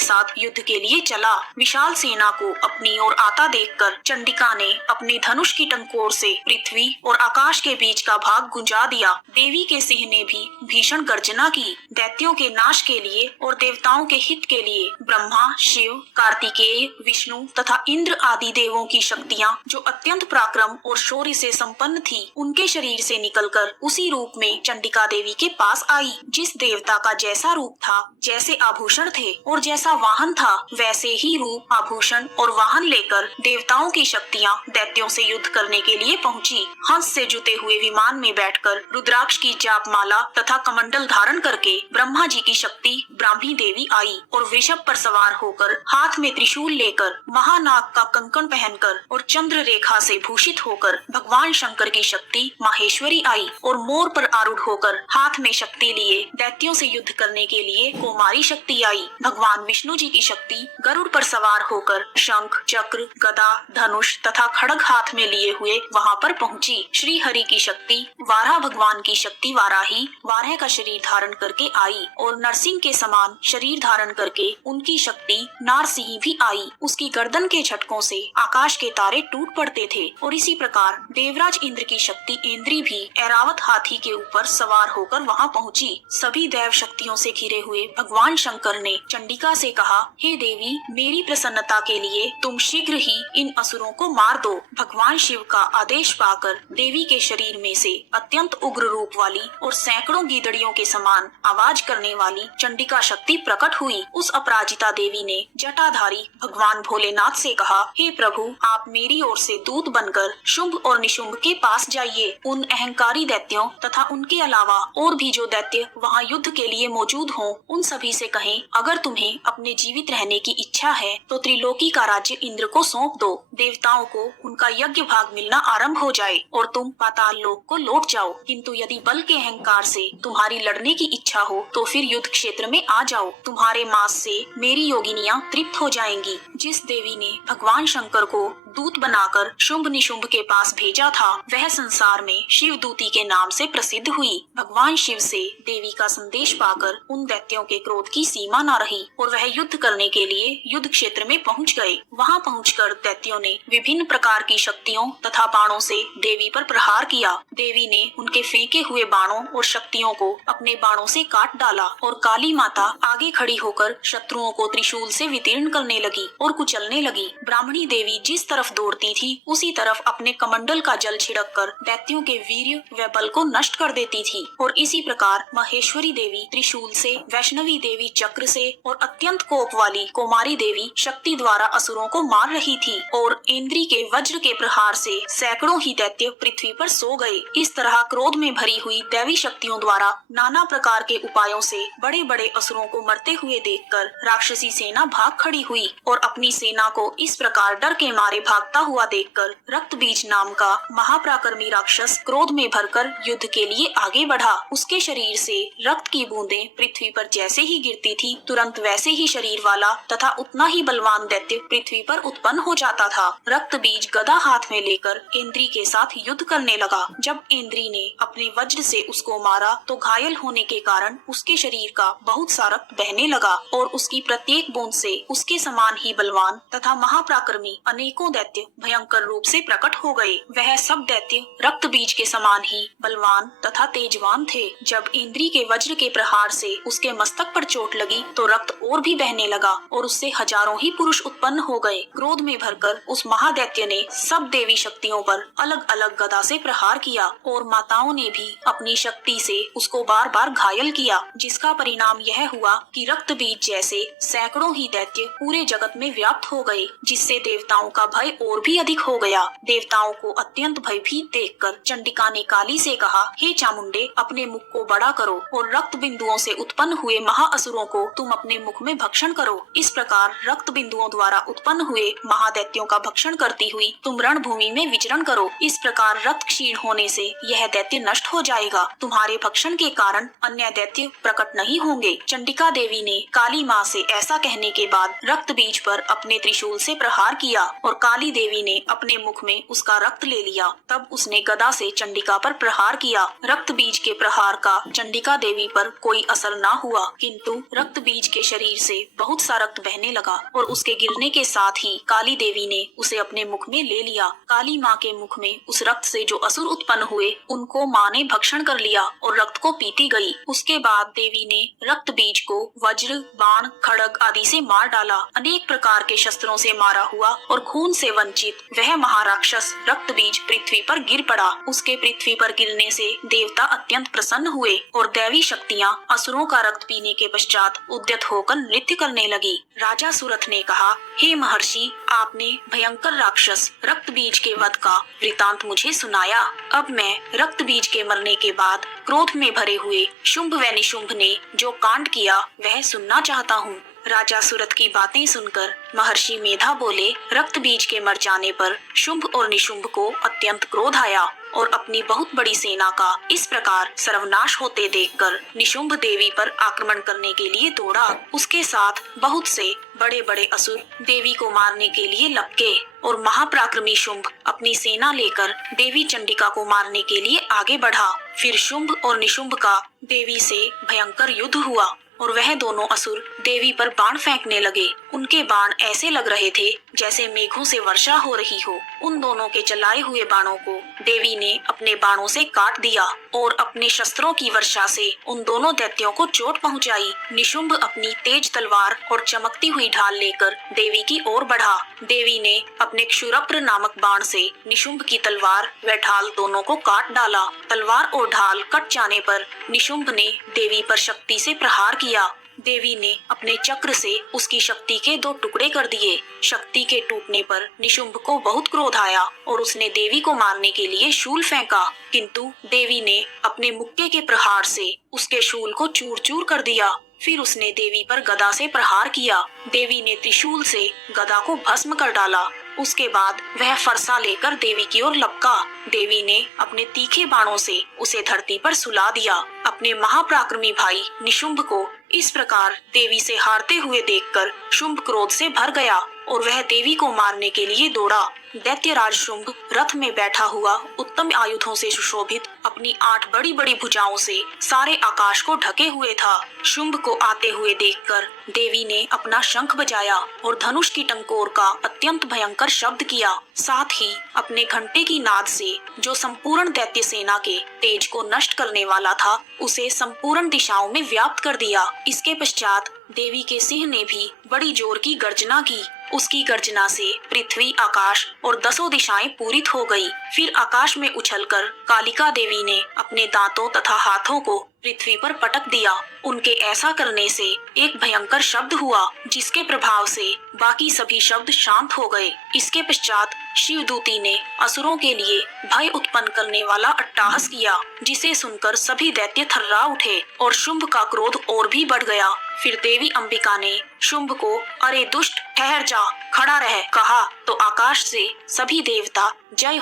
साथ युद्ध के लिए चला। विशाल सेना को अपनी ओर आता देखकर चंडिका ने अपनी धनुष की टंकोर से पृथ्वी और आकाश के बीच का भाग गुंजा दिया। देवी के सिंह ने भी भीषण गर्जना की। दैत्यों के नाश के लिए और देवताओं के हित के लिए ब्रह्मा, शिव, कार्तिकेय, विष्णु तथा इंद्र आदि देवों की शक्तियाँ जो अत्यंत पराक्रम और शौर्य से संपन्न थी, उनके शरीर से निकलकर उसी रूप में चंडिका देवी के पास आई। जिस देवता का जैसा रूप था, जैसे आभूषण थे और जैसा वाहन था, वैसे ही रूप, आभूषण और वाहन लेकर देवताओं की शक्तियाँ दैत्यों से युद्ध करने के लिए पहुँची। हंस से जुते हुए विमान में बैठकर रुद्राक्ष की जाप माला तथा कमंडल धारण करके ब्रह्मा जी की शक्ति ब्राह्मी देवी आई और वृषभ पर सवार होकर हाथ में त्रिशूल लेकर महानाग का कंकण पहनकर और चंद्र रेखा से भूषित होकर भगवान शंकर की शक्ति माहेश्वरी आई और मोर पर आरूढ़ होकर हाथ में शक्ति लिए दैत्यों से युद्ध करने के लिए कौमारी शक्ति आई। भगवान विष्णु जी की शक्ति गरुड़ पर सवार होकर शंख, चक्र, गदा, धनुष तथा खड्ग हाथ में लिए हुए वहां पर पहुंची। श्री हरि की शक्ति वाराह भगवान की शक्ति वाराही वाराह का शरीर धारण करके आई और नरसिंह के समान शरीर धारण करके उनकी शक्ति नारसिंह भी आई। उसकी गर्दन के झटकों से आकाश के तारे टूट पड़ते थे और इसी प्रकार देवराज इंद्र की शक्ति इंद्री भी ऐरावत हाथी के ऊपर सवार होकर वहां पहुंची। सभी दैव शक्तियों से घिरे हुए भगवान शंकर ने चंडिका से कहा, हे देवी, मेरी प्रसन्नता के लिए तुम शीघ्र ही इन असुरों को मार दो। भगवान शिव का आदेश पाकर देवी के शरीर में से अत्यंत उग्र रूप वाली और सैकड़ों गीदड़ियों के समान आवाज करने वाली चंडिका शक्ति प्रकट हुई। उस अपराजिता देवी ने जटाधारी भगवान भोलेनाथ से कहा, हे प्रभु, आप मेरी ओर से दूत बनकर शुंभ और निशुंभ के पास जाइए। उन अहंकारी दैत्यों तथा उनके अलावा और भी जो दैत्य वहाँ युद्ध के लिए मौजूद हों, उन सभी से कहें, अगर तुम्हें अपने जीवित रहने की इच्छा है तो त्रिलोकी का राज्य इंद्र को सौंप दो। देवताओं को उनका यज्ञ भाग मिलना आरंभ हो जाए और तुम पाताल लोक को लौट जाओ। किंतु यदि बल के अहंकार से तुम्हारी लड़ने की इच्छा हो तो फिर युद्ध क्षेत्र में आ जाओ। तुम्हारे मांस से मेरी योगिनियां तृप्त हो जाएंगी। जिस देवी ने भगवान शंकर को दूत बनाकर शुंभ निशुंभ के पास भेजा था, वह संसार में शिव दूती के नाम से प्रसिद्ध हुई। भगवान शिव से देवी का संदेश पाकर उन दैत्यों के क्रोध की सीमा न रही और वह युद्ध करने के लिए युद्ध क्षेत्र में पहुंच गए। वहां पहुंचकर दैत्यों ने विभिन्न प्रकार की शक्तियों तथा बाणों से देवी पर प्रहार किया। देवी ने उनके फेंके हुए बाणों और शक्तियों को अपने बाणों से काट डाला और काली माता आगे खड़ी होकर शत्रुओं को त्रिशूल से वितीर्ण करने लगी और कुचलने लगी। ब्राह्मणी देवी जिस तरफ दौड़ती थी उसी तरफ अपने कमंडल का जल छिड़क कर दैत्यों के वीर्य व बल को नष्ट कर देती थी और इसी प्रकार महेश्वरी देवी त्रिशूल से, वैष्णवी देवी चक्र से और अत्यंत कोप वाली कुमारी देवी शक्ति द्वारा असुरों को मार रही थी और इंद्री के वज्र के प्रहार से सैकड़ों ही दैत्य पृथ्वी पर सो गए। इस तरह क्रोध में भरी हुई दैवी शक्तियों द्वारा नाना प्रकार के उपायों से बड़े बड़े असुरों को मरते हुए देखकर राक्षसी सेना भाग खड़ी हुई और अपनी सेना को इस प्रकार डर के मारे भागता हुआ देखकर रक्त बीज नाम का महापराक्रमी राक्षस क्रोध में भरकर युद्ध के लिए आगे बढ़ा। उसके शरीर से रक्त की बूंदें पृथ्वी पर जैसे ही गिरती थी, तुरंत वैसे ही शरीर वाला तथा उतना ही बलवान दैत्य पृथ्वी पर उत्पन्न हो जाता था। रक्त बीज गदा हाथ में लेकर इंद्री के साथ युद्ध करने लगा। जब इंद्री ने अपने वज्र से उसको मारा तो घायल होने के कारण उसके शरीर का बहुत सा रक्त बहने लगा और उसकी प्रत्येक बूंद से उसके समान ही बलवान तथा महापराक्रमी अनेकों दैत्य भयंकर रूप से प्रकट हो गए। वह सब दैत्य रक्त बीज के समान ही बलवान तथा तेजवान थे। जब इंद्री के वज्र के प्रहार से उसके मस्तक पर चोट लगी तो रक्त और भी बहने लगा और उससे हजारों ही पुरुष उत्पन्न हो गए। क्रोध में भरकर उस महादैत्य ने सब देवी शक्तियों पर अलग अलग गदा से प्रहार किया और माताओं ने भी अपनी शक्ति से उसको बार बार घायल किया, जिसका परिणाम यह हुआ कि रक्त बीज जैसे सैकड़ों ही दैत्य पूरे जगत में व्याप्त हो गए, जिससे देवताओं का भय और भी अधिक हो गया। देवताओं को अत्यंत भयभीत देखकर चंडिका ने काली से कहा, हे चामुंडे, अपने मुख को बड़ा करो और रक्त बिंदुओं से उत्पन्न हुए महाअसुरों को तुम अपने मुख में भक्षण करो। इस प्रकार रक्त बिंदुओं द्वारा उत्पन्न हुए महादैत्यों का भक्षण करती हुई तुम रणभूमि में विचरण करो। इस प्रकार रक्त क्षीण होने से यह दैत्य नष्ट हो जाएगा। तुम्हारे भक्षण के कारण अन्य दैत्य प्रकट नहीं होंगे। चंडिका देवी ने काली माँ से ऐसा कहने के बाद रक्त बीज पर अपने त्रिशूल से प्रहार किया और काली देवी ने अपने मुख में उसका रक्त ले लिया। तब उसने गदा से चंडिका पर प्रहार किया। रक्त बीज के प्रहार का चंडिका देवी पर कोई असर न हुआ, किंतु रक्त बीज के शरीर से बहुत सा रक्त बहने लगा और उसके गिरने के साथ ही काली देवी ने उसे अपने मुख में ले लिया। काली माँ के मुख में उस रक्त से जो असुर उत्पन्न हुए उनको माँ ने भक्षण कर लिया और रक्त को पीती गई। उसके बाद देवी ने रक्त बीज को वज्र, बाण, खड्ग आदि से मार डाला। अनेक प्रकार के शस्त्रों से मारा हुआ और खून से वंचित वह महाराक्षस रक्त बीज पृथ्वी पर गिर पड़ा। उसके पृथ्वी पर गिरने से देवता अत्यंत प्रसन्न हुए और दैवी शक्तियाँ असुरों का रक्त पीने के पश्चात उद्यत होकर नृत्य करने लगी। राजा सुरथ ने कहा, हे महर्षि, आपने भयंकर राक्षस रक्त बीज के वध का वृतांत मुझे सुनाया। अब मैं रक्त बीज के मरने के बाद क्रोध में भरे हुए शुंभ व निशुंभ ने जो कांड किया वह सुनना चाहता हूँ। राजा सुरथ की बातें सुनकर महर्षि मेधा बोले, रक्त बीज के मर जाने पर शुंभ और निशुंभ को अत्यंत क्रोध आया और अपनी बहुत बड़ी सेना का इस प्रकार सर्वनाश होते देखकर निशुंभ देवी पर आक्रमण करने के लिए दौड़ा। उसके साथ बहुत से बड़े बड़े असुर देवी को मारने के लिए लपके और महापराक्रमी शुंभ अपनी सेना लेकर देवी चंडिका को मारने के लिए आगे बढ़ा। फिर शुंभ और निशुंभ का देवी से भयंकर युद्ध हुआ और वह दोनों असुर देवी पर बाण फेंकने लगे। उनके बाण ऐसे लग रहे थे जैसे मेघों से वर्षा हो रही हो। उन दोनों के चलाए हुए बाणों को देवी ने अपने बाणों से काट दिया और अपने शस्त्रों की वर्षा से उन दोनों दैत्यों को चोट पहुंचाई। निशुंभ अपनी तेज तलवार और चमकती हुई ढाल लेकर देवी की ओर बढ़ा। देवी ने अपने क्षुरप्र नामक बाण से निशुंभ की तलवार व ढाल दोनों को काट डाला। तलवार और ढाल कट जाने पर निशुंभ ने देवी पर शक्ति से प्रहार किया। देवी ने अपने चक्र से उसकी शक्ति के 2 टुकड़े कर दिए। शक्ति के टूटने पर निशुंभ को बहुत क्रोध आया और उसने देवी को मारने के लिए शूल फेंका, किंतु देवी ने अपने मुक्के के प्रहार से उसके शूल को चूर चूर कर दिया। फिर उसने देवी पर गदा से प्रहार किया। देवी ने त्रिशूल से गदा को भस्म कर डाला। उसके बाद वह फरसा लेकर देवी की ओर लपका। देवी ने अपने तीखे बाणों से उसे धरती पर सुला दिया। अपने महापराक्रमी भाई निशुंभ को इस प्रकार देवी से हारते हुए देखकर शुंभ क्रोध से भर गया और वह देवी को मारने के लिए दौड़ा। दैत्यराज शुंभ रथ में बैठा हुआ उत्तम आयुधों से सुशोभित अपनी 8 बड़ी बड़ी भुजाओं से सारे आकाश को ढके हुए था। शुंभ को आते हुए देखकर देवी ने अपना शंख बजाया और धनुष की टंकोर का अत्यंत भयंकर शब्द किया। साथ ही अपने घंटे की नाद से जो संपूर्ण दैत्य सेना के तेज को नष्ट करने वाला था उसे संपूर्ण दिशाओं में व्याप्त कर दिया। इसके पश्चात देवी के सिंह ने भी बड़ी जोर की गर्जना की। उसकी गर्जना से पृथ्वी, आकाश और 10 दिशाएं पूरित हो गई। फिर आकाश में उछलकर कालिका देवी ने अपने दांतों तथा हाथों को पृथ्वी पर पटक दिया। उनके ऐसा करने से एक भयंकर शब्द हुआ जिसके प्रभाव से बाकी सभी शब्द शांत हो गए। इसके पश्चात शिवदूती ने असुरों के लिए भय उत्पन्न करने वाला अट्टहास किया, जिसे सुनकर सभी दैत्य थर्रा उठे और शुंभ का क्रोध और भी बढ़ गया। फिर देवी अंबिका ने शुंभ को अरे दुष्ट ठहर जा, खड़ा रह कहा तो आकाश से सभी देवता जय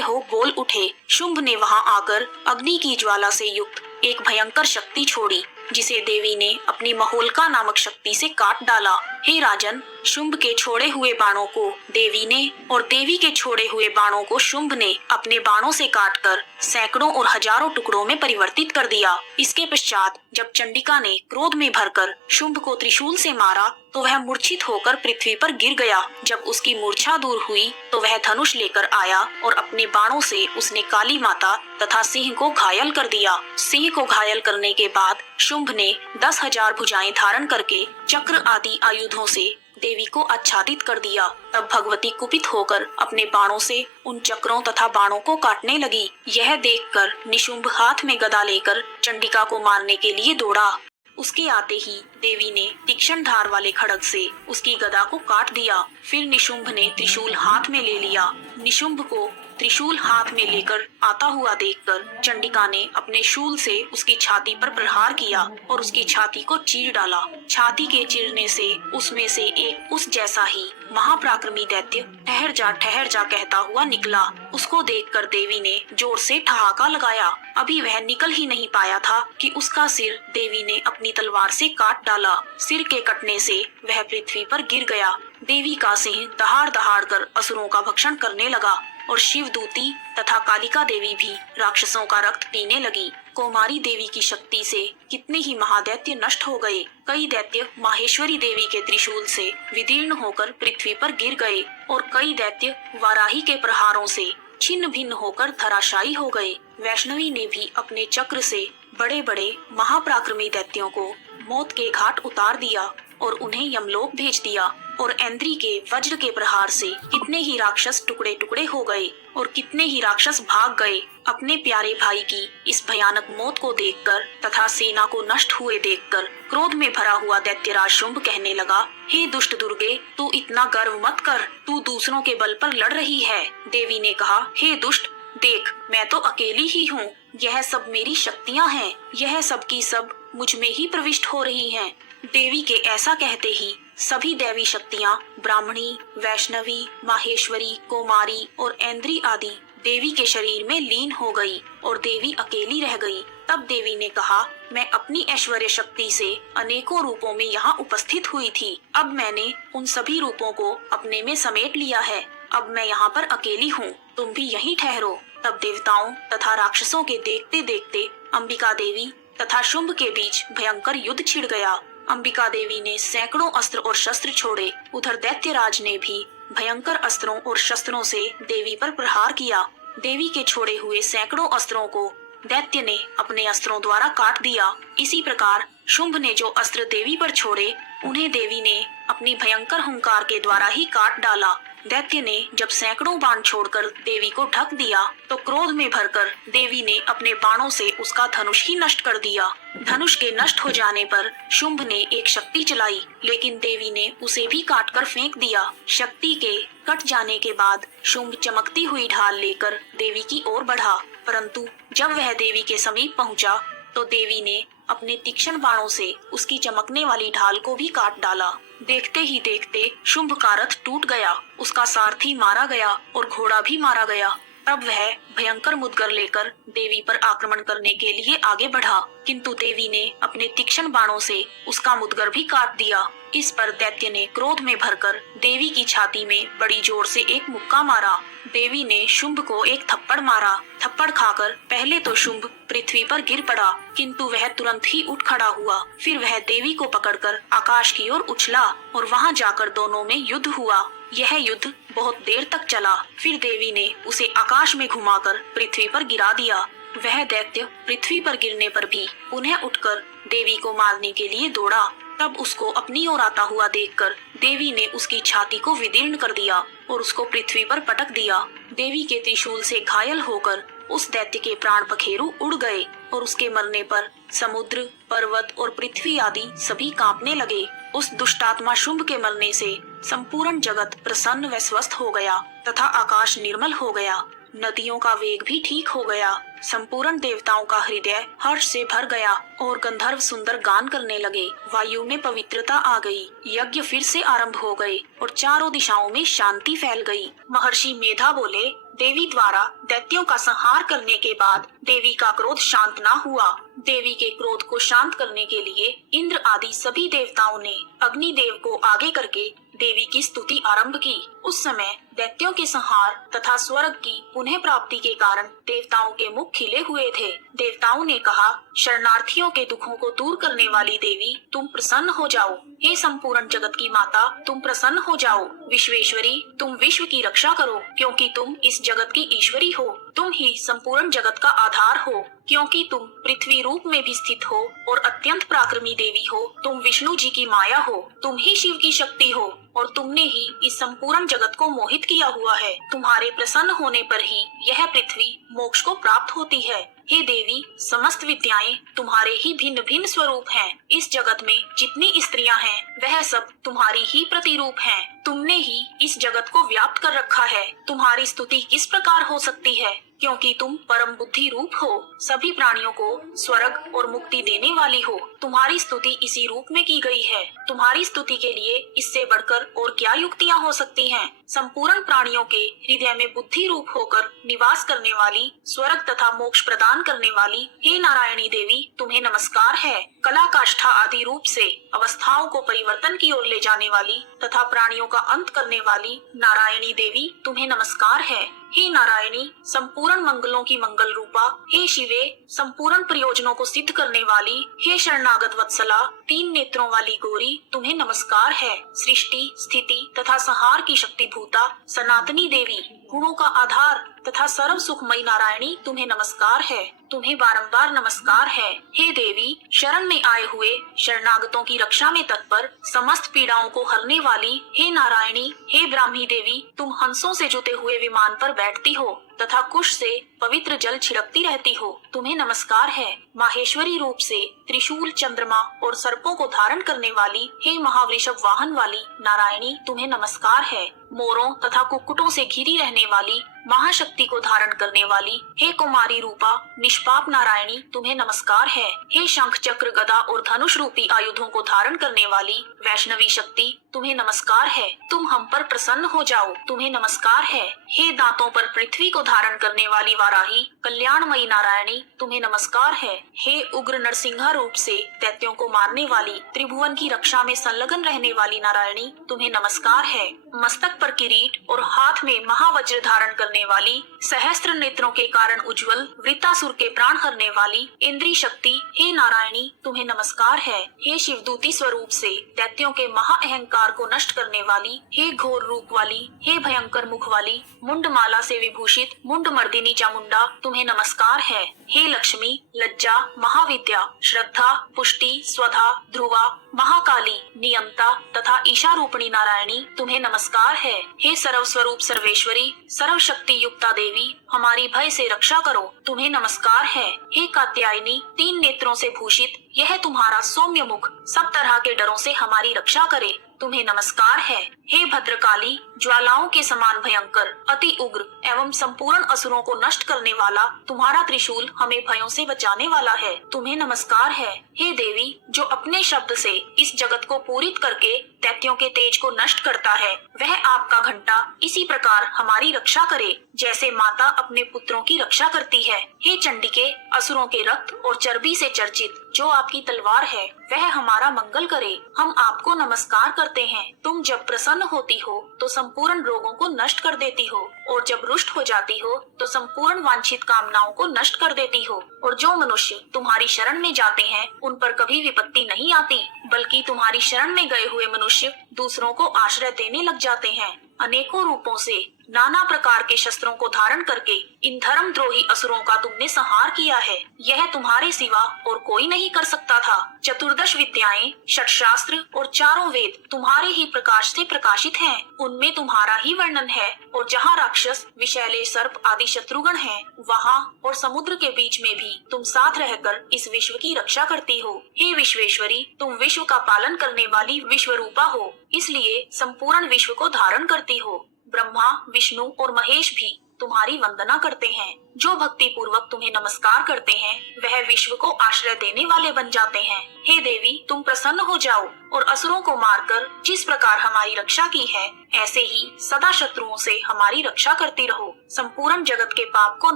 हो बोल उठे। शुंभ ने वहां आकर अग्नि की ज्वाला से युक्त एक भयंकर शक्ति छोड़ी जिसे देवी ने अपनी महोल्का नामक शक्ति से काट डाला। हे राजन, शुंभ के छोड़े हुए बाणों को देवी ने और देवी के छोड़े हुए बाणों को शुंभ ने अपने बाणों से काटकर सैकड़ों और हजारों टुकड़ों में परिवर्तित कर दिया। इसके पश्चात जब चंडिका ने क्रोध में भरकर शुंभ को त्रिशूल से मारा तो वह मूर्छित होकर पृथ्वी पर गिर गया। जब उसकी मूर्छा दूर हुई तो वह धनुष लेकर आया और अपने बाणों से उसने काली माता तथा सिंह को घायल कर दिया। सिंह को घायल करने के बाद शुंभ ने 10,000 भुजाएं धारण करके चक्र आदि आयुधों से देवी को आच्छादित कर दिया। तब भगवती कुपित होकर अपने बाणों से उन चक्रों तथा बाणों को काटने लगी। यह देखकर निशुंभ हाथ में गदा लेकर चंडिका को मारने के लिए दौड़ा। उसके आते ही देवी ने तीक्ष्ण धार वाले खड्ग से उसकी गदा को काट दिया। फिर निशुंभ ने त्रिशूल हाथ में ले लिया। निशुंभ को त्रिशूल हाथ में लेकर आता हुआ देखकर चंडिका ने अपने शूल से उसकी छाती पर प्रहार किया और उसकी छाती को चीर डाला। छाती के चीरने से उसमें से एक उस जैसा ही महापराक्रमी दैत्य ठहर जा कहता हुआ निकला। उसको देखकर देवी ने जोर से ठहाका लगाया। अभी वह निकल ही नहीं पाया था कि उसका सिर देवी ने अपनी तलवार से काट डाला। सिर के कटने से वह पृथ्वी पर गिर गया। देवी का सिंह दहाड़ कर असुरों का भक्षण करने लगा और शिवदूती तथा कालिका देवी भी राक्षसों का रक्त पीने लगी। कौमारी देवी की शक्ति से कितने ही महादैत्य नष्ट हो गए। कई दैत्य माहेश्वरी देवी के त्रिशूल से विदीर्ण होकर पृथ्वी पर गिर गए और कई दैत्य वाराही के प्रहारों से छिन्न भिन्न होकर धराशायी हो गए। वैष्णवी ने भी अपने चक्र से बड़े बड़े महापराक्रमी दैत्यों को मौत के घाट उतार दिया और उन्हें यमलोक भेज दिया। और ऐन्द्री के वज्र के प्रहार से कितने ही राक्षस टुकड़े टुकड़े हो गए और कितने ही राक्षस भाग गए। अपने प्यारे भाई की इस भयानक मौत को देखकर तथा सेना को नष्ट हुए देखकर क्रोध में भरा हुआ दैत्यराज शुंभ कहने लगा, हे दुष्ट दुर्गे, तू इतना गर्व मत कर, तू दूसरों के बल पर लड़ रही है। देवी ने कहा, हे दुष्ट, देख मैं तो अकेली ही हूँ। यह सब मेरी शक्तियाँ हैं। यह सब की सब मुझ में ही प्रविष्ट हो रही हैं। देवी के ऐसा कहते ही सभी दैवी शक्तियाँ ब्राह्मणी, वैष्णवी, माहेश्वरी, कौमारी और ऐन्द्री आदि देवी के शरीर में लीन हो गई और देवी अकेली रह गई। तब देवी ने कहा, मैं अपनी ऐश्वर्य शक्ति से अनेकों रूपों में यहाँ उपस्थित हुई थी। अब मैंने उन सभी रूपों को अपने में समेट लिया है। अब मैं यहाँ पर अकेली हूँ, तुम भी यहीं ठहरो। तब देवताओं तथा राक्षसों के देखते देखते अंबिका देवी तथा शुंभ के बीच भयंकर युद्ध छिड़ गया। अंबिका देवी ने सैकड़ों अस्त्र और शस्त्र छोड़े। उधर दैत्यराज ने भी भयंकर अस्त्रों और शस्त्रों से देवी पर प्रहार किया। देवी के छोड़े हुए सैकड़ों अस्त्रों को दैत्य ने अपने अस्त्रों द्वारा काट दिया। इसी प्रकार शुंभ ने जो अस्त्र देवी पर छोड़े, उन्हें देवी ने अपनी भयंकर हुंकार के द्वारा ही काट डाला। दैत्य ने जब सैकड़ों बाण छोड़कर देवी को ढक दिया, तो क्रोध में भरकर देवी ने अपने बाणों से उसका धनुष ही नष्ट कर दिया। धनुष के नष्ट हो जाने पर शुंभ ने एक शक्ति चलाई, लेकिन देवी ने उसे भी काटकर फेंक दिया। शक्ति के कट जाने के बाद शुंभ चमकती हुई ढाल लेकर देवी की ओर बढ़ा, परंतु जब वह देवी के समीप पहुंचा, तो देवी ने अपने तीक्ष्ण बाणों से उसकी चमकने वाली ढाल को भी काट डाला। देखते ही देखते शुंभ का रथ टूट गया, उसका सारथी मारा गया और घोड़ा भी मारा गया। तब वह भयंकर मुद्गर लेकर देवी पर आक्रमण करने के लिए आगे बढ़ा, किंतु देवी ने अपने तीक्ष्ण बाणों से उसका मुद्गर भी काट दिया। इस पर दैत्य ने क्रोध में भरकर देवी की छाती में बड़ी जोर से एक मुक्का मारा। देवी ने शुंभ को एक थप्पड़ मारा। थप्पड़ खाकर पहले तो शुंभ पृथ्वी पर गिर पड़ा, किंतु वह तुरंत ही उठ खड़ा हुआ। फिर वह देवी को पकड़कर आकाश की ओर उछला और वहां जाकर दोनों में युद्ध हुआ। यह युद्ध बहुत देर तक चला। फिर देवी ने उसे आकाश में घुमाकर पृथ्वी पर गिरा दिया। वह दैत्य पृथ्वी पर गिरने पर भी पुनः उठकर देवी को मारने के लिए दौड़ा। तब उसको अपनी ओर आता हुआ देखकर देवी ने उसकी छाती को विदीर्ण कर दिया और उसको पृथ्वी पर पटक दिया। देवी के त्रिशूल से घायल होकर उस दैत्य के प्राण पखेरु उड़ गए और उसके मरने पर समुद्र, पर्वत और पृथ्वी आदि सभी कांपने लगे। उस दुष्टात्मा शुंभ के मरने से संपूर्ण जगत प्रसन्न व स्वस्थ हो गया तथा आकाश निर्मल हो गया। नदियों का वेग भी ठीक हो गया। संपूर्ण देवताओं का हृदय हर्ष से भर गया और गंधर्व सुंदर गान करने लगे। वायु में पवित्रता आ गई। यज्ञ फिर से आरंभ हो गए और चारों दिशाओं में शांति फैल गई। महर्षि मेधा बोले, देवी द्वारा दैत्यों का संहार करने के बाद देवी का क्रोध शांत न हुआ। देवी के क्रोध को शांत करने के लिए इंद्र आदि सभी देवताओं ने अग्निदेव को आगे करके देवी की स्तुति आरंभ की। उस समय दैत्यों के संहार तथा स्वर्ग की पुनः प्राप्ति के कारण देवताओं के मुख खिले हुए थे। देवताओं ने कहा, शरणार्थियों के दुखों को दूर करने वाली देवी, तुम प्रसन्न हो जाओ। हे संपूर्ण जगत की माता, तुम प्रसन्न हो जाओ। विश्वेश्वरी, तुम विश्व की रक्षा करो, क्योंकि तुम इस जगत की ईश्वरी हो। तुम ही संपूर्ण जगत का आधार हो, क्योंकि तुम पृथ्वी रूप में भी स्थित हो और अत्यंत पराक्रमी देवी हो। तुम विष्णु जी की माया हो, तुम ही शिव की शक्ति हो और तुमने ही इस संपूर्ण जगत को मोहित किया हुआ है। तुम्हारे प्रसन्न होने पर ही यह पृथ्वी मोक्ष को प्राप्त होती है। हे देवी, समस्त विद्याएं तुम्हारे ही भिन्न भिन्न स्वरूप हैं। इस जगत में जितनी स्त्रियां हैं, वह सब तुम्हारी ही प्रतिरूप हैं। तुमने ही इस जगत को व्याप्त कर रखा है। तुम्हारी स्तुति किस प्रकार हो सकती है, क्योंकि तुम परम बुद्धि रूप हो, सभी प्राणियों को स्वर्ग और मुक्ति देने वाली हो। तुम्हारी स्तुति इसी रूप में की गई है। तुम्हारी स्तुति के लिए इससे बढ़कर और क्या युक्तियाँ हो सकती हैं। संपूर्ण प्राणियों के हृदय में बुद्धि रूप होकर निवास करने वाली, स्वर्ग तथा मोक्ष प्रदान करने वाली, हे नारायणी देवी, तुम्हें नमस्कार है। कला काष्ठा आदि रूप से अवस्थाओं को परिवर्तन की ओर ले जाने वाली तथा प्राणियों का अंत करने वाली नारायणी देवी, तुम्हें नमस्कार है। हे नारायणी, संपूर्ण मंगलों की मंगल रूपा, हे शिवे, संपूर्ण प्रयोजनों को सिद्ध करने वाली, हे शरणागत वत्सला, 3 नेत्रों वाली गौरी, तुम्हें नमस्कार है। सृष्टि, स्थिति तथा संहार की शक्ति भूता सनातनी देवी, गुणों का आधार तथा सर्व सुखमयी नारायणी, तुम्हें नमस्कार है। तुम्हें बारंबार नमस्कार है। हे देवी, शरण में आए हुए शरणागतों की रक्षा में तत्पर, समस्त पीड़ाओं को हरने वाली, हे नारायणी, हे ब्राह्मी देवी, तुम हंसों से जुते हुए विमान पर बैठती हो तथा कुश से पवित्र जल छिड़कती रहती हो। तुम्हें नमस्कार है। माहेश्वरी रूप से त्रिशूल, चंद्रमा और सर्पों को धारण करने वाली, हे महावृषभ वाहन वाली नारायणी, तुम्हें नमस्कार है। मोरों तथा कुक्कुटों से घिरी रहने वाली, महाशक्ति को धारण करने वाली हे कुमारी रूपा, निष्पाप नारायणी तुम्हें नमस्कार है। हे शंख चक्र गदा और धनुष रूपी आयुधों को धारण करने वाली वैष्णवी शक्ति तुम्हें नमस्कार है। तुम हम पर प्रसन्न हो जाओ, तुम्हें नमस्कार है। हे दांतों पर पृथ्वी को धारण करने वाली वाराही कल्याणमयी नारायणी तुम्हें नमस्कार है। हे उग्र नरसिंहा रूप से दैत्यों को मारने वाली त्रिभुवन की रक्षा में संलग्न रहने वाली नारायणी तुम्हें नमस्कार है। मस्तक पर किरीट और हाथ में महावज्र धारण करने वाली सहस्त्र नेत्रों के कारण उज्जवल वृत्तासुर के प्राण हरने वाली इंद्री शक्ति हे नारायणी तुम्हें नमस्कार है। हे शिवदूती स्वरूप से दैत्यों के महा अहंकार को नष्ट करने वाली हे घोर रूप वाली हे भयंकर मुख वाली मुंडमाला से विभूषित मुंड मर्दिनी चामुंडा तुम्हें नमस्कार है। हे लक्ष्मी, लज्जा, महाविद्या, श्रद्धा, पुष्टि, स्वधा, ध्रुवा, महाकाली, नियंता तथा ईशा रूपणी नारायणी तुम्हें नमस्कार है। हे सर्व स्वरूप सर्वेश्वरी, सर्व शक्ति युक्ता देवी हमारी भय से रक्षा करो तुम्हें नमस्कार है। हे कात्यायनी, 3 नेत्रों से भूषित यह तुम्हारा सौम्य मुख सब तरह के डरों से हमारी रक्षा करे तुम्हें नमस्कार है। हे भद्रकाली, ज्वालाओं के समान भयंकर, अति उग्र एवं संपूर्ण असुरों को नष्ट करने वाला तुम्हारा त्रिशूल हमें भयों से बचाने वाला है तुम्हें नमस्कार है। हे देवी, जो अपने शब्द से इस जगत को पूरित करके दैत्यों के तेज को नष्ट करता है, वह आपका घंटा इसी प्रकार हमारी रक्षा करे जैसे माता अपने पुत्रों की रक्षा करती है। हे चंडिके, असुरों के रक्त और चर्बी से चर्चित जो आपकी तलवार है वह हमारा मंगल करे। हम आपको नमस्कार करते हैं। तुम जब प्रसन्न होती हो तो संपूर्ण रोगों को नष्ट कर देती हो और जब रुष्ट हो जाती हो तो संपूर्ण वांछित कामनाओं को नष्ट कर देती हो। और जो मनुष्य तुम्हारी शरण में जाते हैं उन पर कभी विपत्ति नहीं आती, बल्कि तुम्हारी शरण में गए हुए मनुष्य दूसरों को आश्रय देने लग जाते हैं। अनेकों रूपों से नाना प्रकार के शस्त्रों को धारण करके इन धर्मद्रोही असुरों का तुमने संहार किया है। यह तुम्हारे सिवा और कोई नहीं कर सकता था। चतुर्दश विद्याएं, षटशास्त्र और चारों वेद तुम्हारे ही प्रकाश से प्रकाशित हैं। उनमें तुम्हारा ही वर्णन है। और जहाँ राक्षस, विषैले सर्प आदि शत्रुगण हैं, वहाँ और समुद्र के बीच में भी तुम साथ रहकर इस विश्व की रक्षा करती हो। हे विश्वेश्वरी, तुम विश्व का पालन करने वाली विश्व रूपा हो, इसलिए संपूर्ण विश्व को धारण करती हो। ब्रह्मा, विष्णु और महेश भी तुम्हारी वंदना करते हैं। जो भक्ति पूर्वक तुम्हें नमस्कार करते हैं वह विश्व को आश्रय देने वाले बन जाते हैं। हे देवी, तुम प्रसन्न हो जाओ और असुरों को मारकर जिस प्रकार हमारी रक्षा की है ऐसे ही सदा शत्रुओं से हमारी रक्षा करती रहो। संपूर्ण जगत के पाप को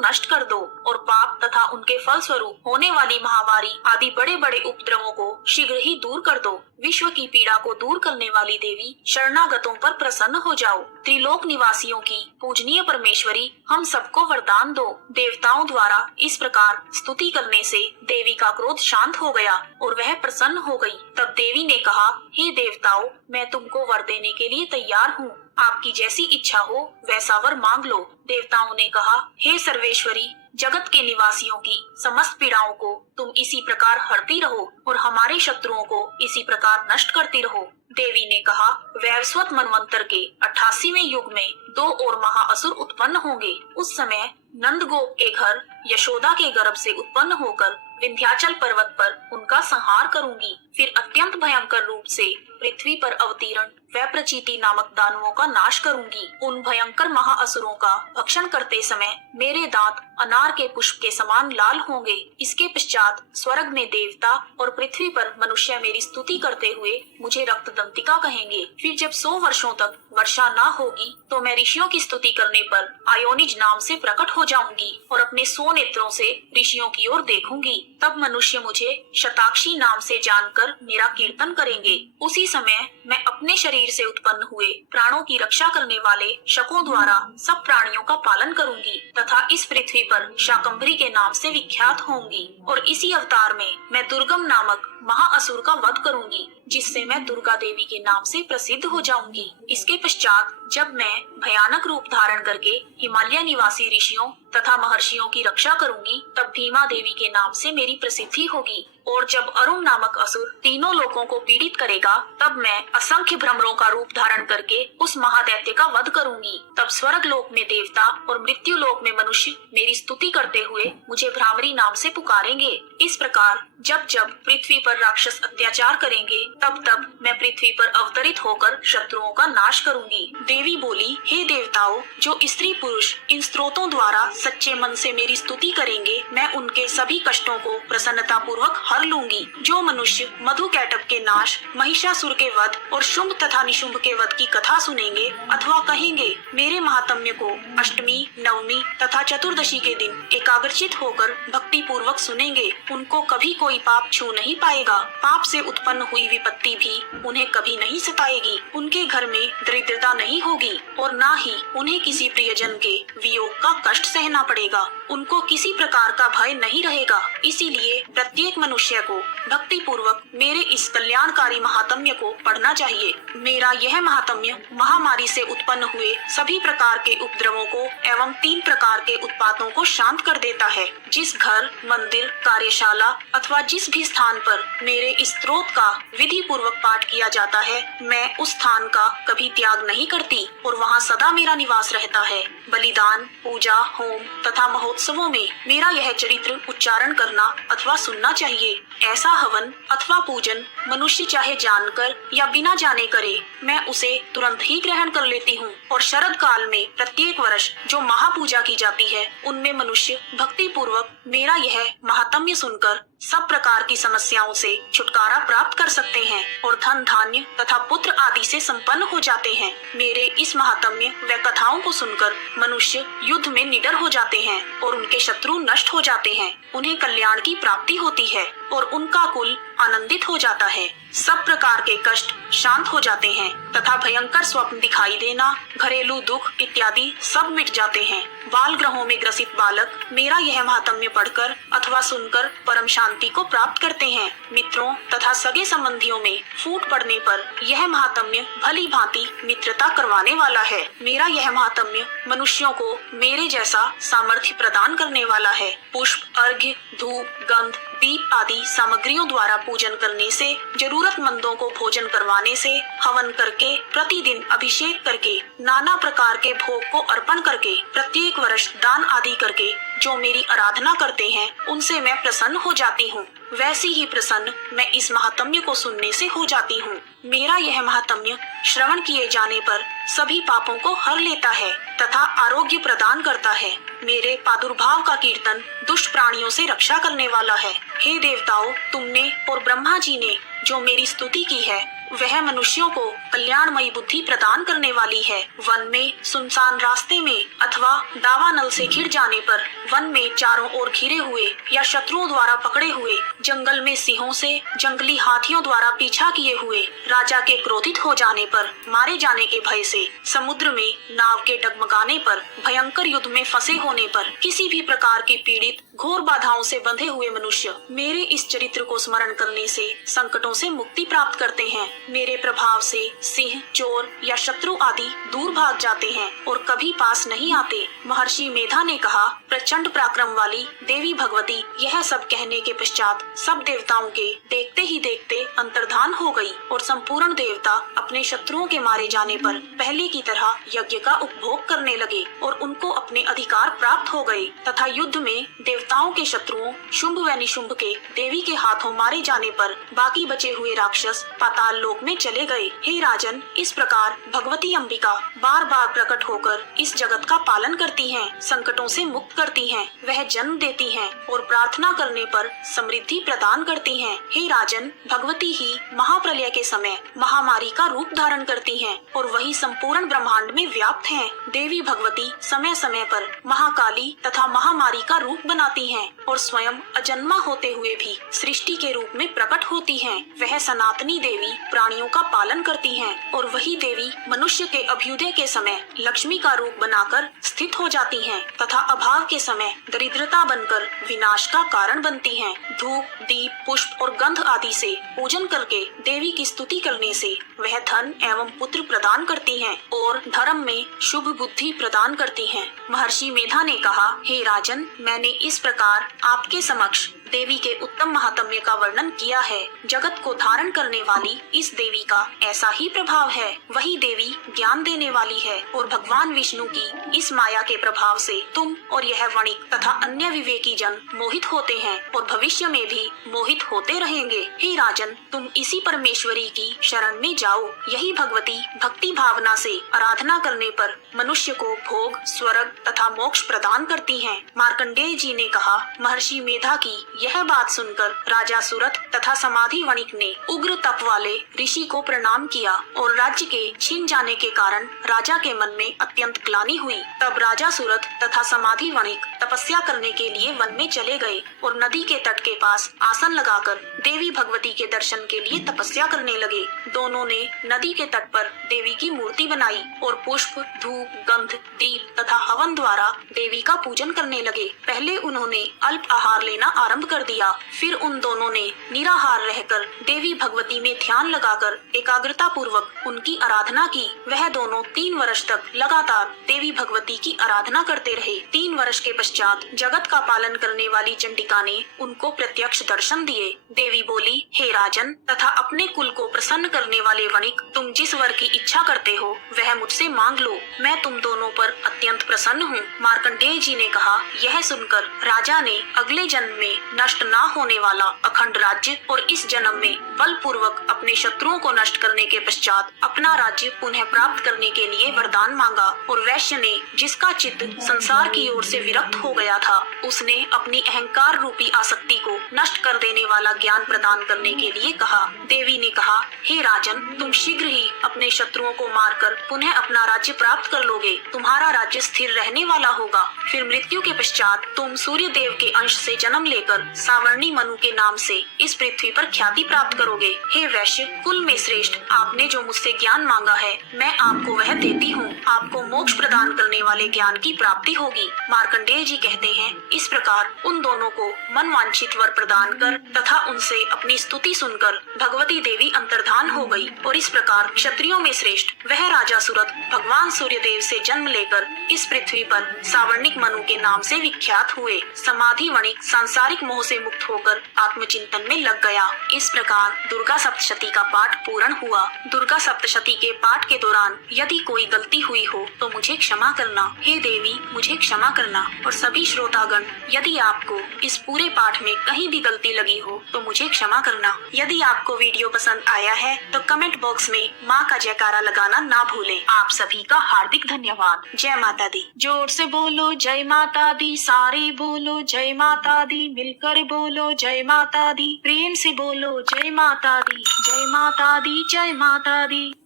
नष्ट कर दो और पाप तथा उनके फल स्वरूप होने वाली महामारी आदि बड़े बड़े उपद्रवों को शीघ्र ही दूर कर दो। विश्व की पीड़ा को दूर करने वाली देवी, शरणागतों पर प्रसन्न हो जाओ। त्रिलोक निवासियों की पूजनीय परमेश्वरी, हम सबको वरदान दो। देवताओं द्वारा इस प्रकार स्तुति करने से देवी का क्रोध शांत हो गया और वह प्रसन्न हो गई। तब देवी ने कहा, हे देवताओं, मैं तुमको वर देने के लिए तैयार हूँ। आपकी जैसी इच्छा हो वैसा वर मांग लो। देवताओं ने कहा, हे सर्वेश्वरी, जगत के निवासियों की समस्त पीड़ाओं को तुम इसी प्रकार हरती रहो और हमारे शत्रुओं को इसी प्रकार नष्ट करती रहो। देवी ने कहा, वैवस्वत मनवंतर के 88वें युग में 2 और महाअसुर उत्पन्न होंगे। उस समय नंदगोप के घर यशोदा के गर्भ से उत्पन्न होकर विंध्याचल पर्वत पर उनका संहार करूंगी। फिर अत्यंत भयंकर रूप से पृथ्वी पर अवतीर्ण वैप्रचीति नामक दानवों का नाश करूंगी। उन भयंकर महाअसुरों का भक्षण करते समय मेरे दांत अनार के पुष्प के समान लाल होंगे। इसके पश्चात स्वर्ग में देवता और पृथ्वी पर मनुष्य मेरी स्तुति करते हुए मुझे रक्तदंतिका कहेंगे। फिर जब 100 वर्षों तक वर्षा न होगी तो मैं ऋषियों की स्तुति करने पर आयोनिज नाम से प्रकट हो जाऊंगी और अपने 100 नेत्रों से ऋषियों की ओर देखूंगी। तब मनुष्य मुझे शताक्षी नाम से जानकर मेरा कीर्तन करेंगे। उसी समय मैं अपने शरीर से उत्पन्न हुए प्राणों की रक्षा करने वाले शकों द्वारा सब प्राणियों का पालन करूंगी तथा इस पृथ्वी पर शाकंभरी के नाम से विख्यात होंगी। और इसी अवतार में मैं दुर्गम नामक महाअसुर का वध करूंगी, जिससे मैं दुर्गा देवी के नाम से प्रसिद्ध हो जाऊंगी। इसके पश्चात जब मैं भयानक रूप धारण करके हिमालय निवासी ऋषियों तथा महर्षियों की रक्षा करूंगी, तब भीमा देवी के नाम से मेरी प्रसिद्धि होगी। और जब अरुण नामक असुर तीनों लोकों को पीड़ित करेगा, तब मैं असंख्य भ्रमरों का रूप धारण करके उस महादैत्य का वध करूंगी। तब स्वर्ग लोक में देवता और मृत्यु लोक में मनुष्य मेरी स्तुति करते हुए मुझे भ्रामरी नाम से पुकारेंगे। इस प्रकार जब जब पृथ्वी पर राक्षस अत्याचार करेंगे तब तब मैं पृथ्वी पर अवतरित होकर शत्रुओं का नाश करूंगी। देवी बोली, हे देवताओं, जो स्त्री पुरुष इन स्त्रोतों द्वारा सच्चे मन से मेरी स्तुति करेंगे, मैं उनके सभी कष्टों को प्रसन्नता पूर्वक हर लूंगी। जो मनुष्य मधुकैटभ के नाश, महिषासुर के वध और शुंभ तथा निशुंभ के वध की कथा सुनेंगे अथवा कहेंगे, मेरे महात्म्य को अष्टमी, नवमी तथा चतुर्दशी के दिन एकाग्रचित होकर भक्ति पूर्वक सुनेंगे, उनको कभी कोई पाप छू नहीं पाएगा। पाप से उत्पन्न हुई विपत्ति भी उन्हें कभी नहीं सताएगी। उनके घर में दरिद्रता नहीं होगी और ना ही उन्हें किसी प्रियजन के वियोग का कष्ट सहना पड़ेगा। उनको किसी प्रकार का भय नहीं रहेगा। इसीलिए प्रत्येक मनुष्य को भक्ति पूर्वक मेरे इस कल्याणकारी महात्म्य को पढ़ना चाहिए। मेरा यह महात्म्य महामारी से उत्पन्न हुए सभी प्रकार के उपद्रवों को एवं 3 प्रकार के उत्पातों को शांत कर देता है। जिस घर, मंदिर, कार्यशाला अथवा जिस भी स्थान पर मेरे इस स्तोत्र का विधि पूर्वक पाठ किया जाता है, मैं उस स्थान का कभी त्याग नहीं करती और वहाँ सदा मेरा निवास रहता है। बलिदान, पूजा, होम तथा महोत्सवों में मेरा यह चरित्र उच्चारण करना अथवा सुनना चाहिए। ऐसा हवन अथवा पूजन मनुष्य चाहे जानकर या बिना जाने करे, मैं उसे तुरंत ही ग्रहण कर लेती हूँ। और शरद काल में प्रत्येक वर्ष जो महापूजा की जाती है, उनमें मनुष्य भक्ति पूर्वक मेरा यह महात्म्य सुनकर सब प्रकार की समस्याओं से छुटकारा प्राप्त कर सकते हैं और धन, धान्य तथा पुत्र आदि से संपन्न हो जाते हैं। मेरे इस महात्म्य व कथाओं को सुनकर मनुष्य युद्ध में निडर हो जाते हैं और उनके शत्रु नष्ट हो जाते हैं। उन्हें कल्याण की प्राप्ति होती है और उनका कुल आनंदित हो जाता है। सब प्रकार के कष्ट शांत हो जाते हैं तथा भयंकर स्वप्न दिखाई देना, घरेलू दुख इत्यादि सब मिट जाते हैं। बाल ग्रहों में ग्रसित बालक मेरा यह महात्म्य पढ़कर अथवा सुनकर परम शांति को प्राप्त करते हैं। मित्रों तथा सगे संबंधियों में फूट पड़ने पर यह महात्म्य भली भांति मित्रता करवाने वाला है। मेरा यह महात्म्य मनुष्यों को मेरे जैसा सामर्थ्य प्रदान करने वाला है। पुष्प, अर्घ्य, धूप, गंध, दीप आदि सामग्रियों द्वारा पूजन करने से, जरूरतमंदों को भोजन करवाने से, हवन करके, प्रतिदिन अभिषेक करके, नाना प्रकार के भोग को अर्पण करके, प्रत्येक वर्ष दान आदि करके जो मेरी आराधना करते हैं, उनसे मैं प्रसन्न हो जाती हूँ। वैसी ही प्रसन्न मैं इस महात्म्य को सुनने से हो जाती हूँ। मेरा यह महात्म्य श्रवण किए जाने पर सभी पापों को हर लेता है तथा आरोग्य प्रदान करता है। मेरे प्रादुर्भाव का कीर्तन दुष्ट प्राणियों से रक्षा करने वाला है। हे देवताओं, तुमने और ब्रह्मा जी ने जो मेरी स्तुति की है, वह मनुष्यों को कल्याणमयी बुद्धि प्रदान करने वाली है। वन में, सुनसान रास्ते में अथवा दावानल से घिर जाने पर, वन में चारों ओर घिरे हुए या शत्रुओं द्वारा पकड़े हुए, जंगल में सिंहों से, जंगली हाथियों द्वारा पीछा किए हुए, राजा के क्रोधित हो जाने पर, मारे जाने के भय से, समुद्र में नाव के डगमगाने पर, भयंकर युद्ध में फंसे होने पर, किसी भी प्रकार की पीड़ित घोर बाधाओं से बंधे हुए मनुष्य मेरे इस चरित्र को स्मरण करने से संकटों से मुक्ति प्राप्त करते हैं। मेरे प्रभाव से सिंह, चोर या शत्रु आदि दूर भाग जाते हैं और कभी पास नहीं आते। महर्षि मेधा ने कहा, प्रचंड पराक्रम वाली देवी भगवती यह सब कहने के पश्चात सब देवताओं के देखते ही देखते अंतर्धान हो गई और संपूर्ण देवता अपने शत्रुओं के मारे जाने पर पहले की तरह यज्ञ का उपभोग करने लगे और उनको अपने अधिकार प्राप्त हो गए तथा युद्ध में देवताओं के शत्रुओं शुंभ व निशुंभ के देवी के हाथों मारे जाने पर बाकी बचे हुए राक्षस पाताल लोक में चले गए। हे राजन, इस प्रकार भगवती अंबिका बार बार प्रकट होकर इस जगत का पालन करती हैं, संकटों से मुक्त करती हैं, वह जन्म देती हैं और प्रार्थना करने पर समृद्धि प्रदान करती हैं। हे राजन, भगवती ही महाप्रलय के समय महामारी का रूप धारण करती हैं और वही संपूर्ण ब्रह्मांड में व्याप्त हैं। देवी भगवती समय समय पर महाकाली तथा महामारी का रूप बनाती हैं और स्वयं अजन्मा होते हुए भी सृष्टि के रूप में प्रकट होती हैं। वह सनातनी देवी प्राणियों का पालन करती हैं और वही देवी मनुष्य के अभ्युदय के समय लक्ष्मी का रूप बनाकर स्थित हो जाती हैं तथा अभाव के समय दरिद्रता बनकर विनाश का कारण बनती हैं। धूप, दीप, पुष्प और गंध आदि से पूजन करके देवी की स्तुति करने से वह धन एवं पुत्र प्रदान करती हैं और धर्म में शुभ बुद्धि प्रदान करती हैं। महर्षि मेधा ने कहा, हे राजन, मैंने इस प्रकार आपके समक्ष देवी के उत्तम महात्म्य का वर्णन किया है। जगत को धारण करने वाली इस देवी का ऐसा ही प्रभाव है। वही देवी ज्ञान देने वाली है और भगवान विष्णु की इस माया के प्रभाव से तुम और यह वणिक तथा अन्य विवेकी जन मोहित होते हैं और भविष्य में भी मोहित होते रहेंगे। हे राजन, तुम इसी परमेश्वरी की शरण में जाओ। यही भगवती भक्ति भावना से आराधना करने पर मनुष्य को भोग, स्वर्ग तथा मोक्ष प्रदान करती हैं। मार्कंडेय जी ने कहा, महर्षि मेधा की यह बात सुनकर राजा सूरत तथा समाधि वणिक ने उग्र तप वाले ऋषि को प्रणाम किया और राज्य के छीन जाने के कारण राजा के मन में अत्यंत ग्लानि हुई। तब राजा सूरत तथा समाधि वणिक तपस्या करने के लिए वन में चले गए और नदी के तट के पास आसन लगाकर देवी भगवती के दर्शन के लिए तपस्या करने लगे। दोनों ने नदी के तट पर देवी की मूर्ति बनाई और पुष्प, धूप, गंध, दीप तथा हवन द्वारा देवी का पूजन करने लगे। पहले उन्होंने अल्प आहार लेना आरंभ कर दिया, फिर उन दोनों ने निराहार रहकर देवी भगवती में ध्यान लगाकर एकाग्रता पूर्वक उनकी आराधना की। वह दोनों 3 वर्ष तक लगातार देवी भगवती की आराधना करते रहे। 3 वर्ष के पश्चात जगत का पालन करने वाली चंडिका ने उनको प्रत्यक्ष दर्शन दिए। देवी बोली, हे राजन तथा अपने कुल को प्रसन्न करने वाले वणिक, तुम जिस वर की इच्छा करते हो वह मुझसे मांग लो। मैं तुम दोनों पर अत्यंत प्रसन्न हूँ। मार्कंडेय जी ने कहा, यह सुनकर राजा ने अगले जन्म में नष्ट न होने वाला अखंड राज्य और इस जन्म में बलपूर्वक अपने शत्रुओं को नष्ट करने के पश्चात अपना राज्य पुनः प्राप्त करने के लिए वरदान मांगा। और वैश्य ने, जिसका चित्त संसार की ओर से विरक्त हो गया था, उसने अपनी अहंकार रूपी आसक्ति को नष्ट कर देने वाला ज्ञान प्रदान करने के लिए कहा। देवी ने कहा, हे राजन, तुम शीघ्र ही अपने शत्रुओं को मारकर पुनः अपना राज्य प्राप्त कर लोगे। तुम्हारा राज्य स्थिर रहने वाला होगा। फिर मृत्यु के पश्चात तुम सूर्य देव के अंश से जन्म लेकर सावर्णी मनु के नाम से इस पृथ्वी पर ख्याति प्राप्त करोगे। हे वैश्य, कुल में श्रेष्ठ, आपने जो मुझसे ज्ञान मांगा है मैं आपको वह देती हूँ। आपको मोक्ष प्रदान करने वाले ज्ञान की प्राप्ति होगी। मार्कंडेय जी कहते हैं, इस प्रकार उन दोनों को मनवांछित वर प्रदान कर तथा उनसे अपनी स्तुति सुनकर भगवती देवी अंतर्धान हो गई। और इस प्रकार क्षत्रियों में श्रेष्ठ वह राजा सूरत भगवान सूर्य देव से जन्म लेकर इस पृथ्वी पर सावर्णिक मनु के नाम से विख्यात हुए। समाधि वणिक सांसारिक मोह से मुक्त होकर आत्मचिंतन में लग गया। इस प्रकार दुर्गा सप्तशती का पाठ पूर्ण हुआ। दुर्गा सप्तशती के पाठ के दौरान यदि कोई गलती हुई हो तो मुझे क्षमा करना। हे देवी, मुझे क्षमा करना। और सभी श्रोतागण, यदि आपको इस पूरे पाठ में कहीं भी गलती लगी हो तो मुझे क्षमा करना। यदि आपको वीडियो पसंद आया है तो कमेंट बॉक्स में माँ का जयकारा लगाना ना भूलें। आप सभी का हार्दिक धन्यवाद। जय माता दी। जोर से बोलो जय माता दी, सारे बोलो जय माता दी, मिलकर बोलो जय माता दी, प्रेम से बोलो जय माता दी, जय माता दी, जय माता दी।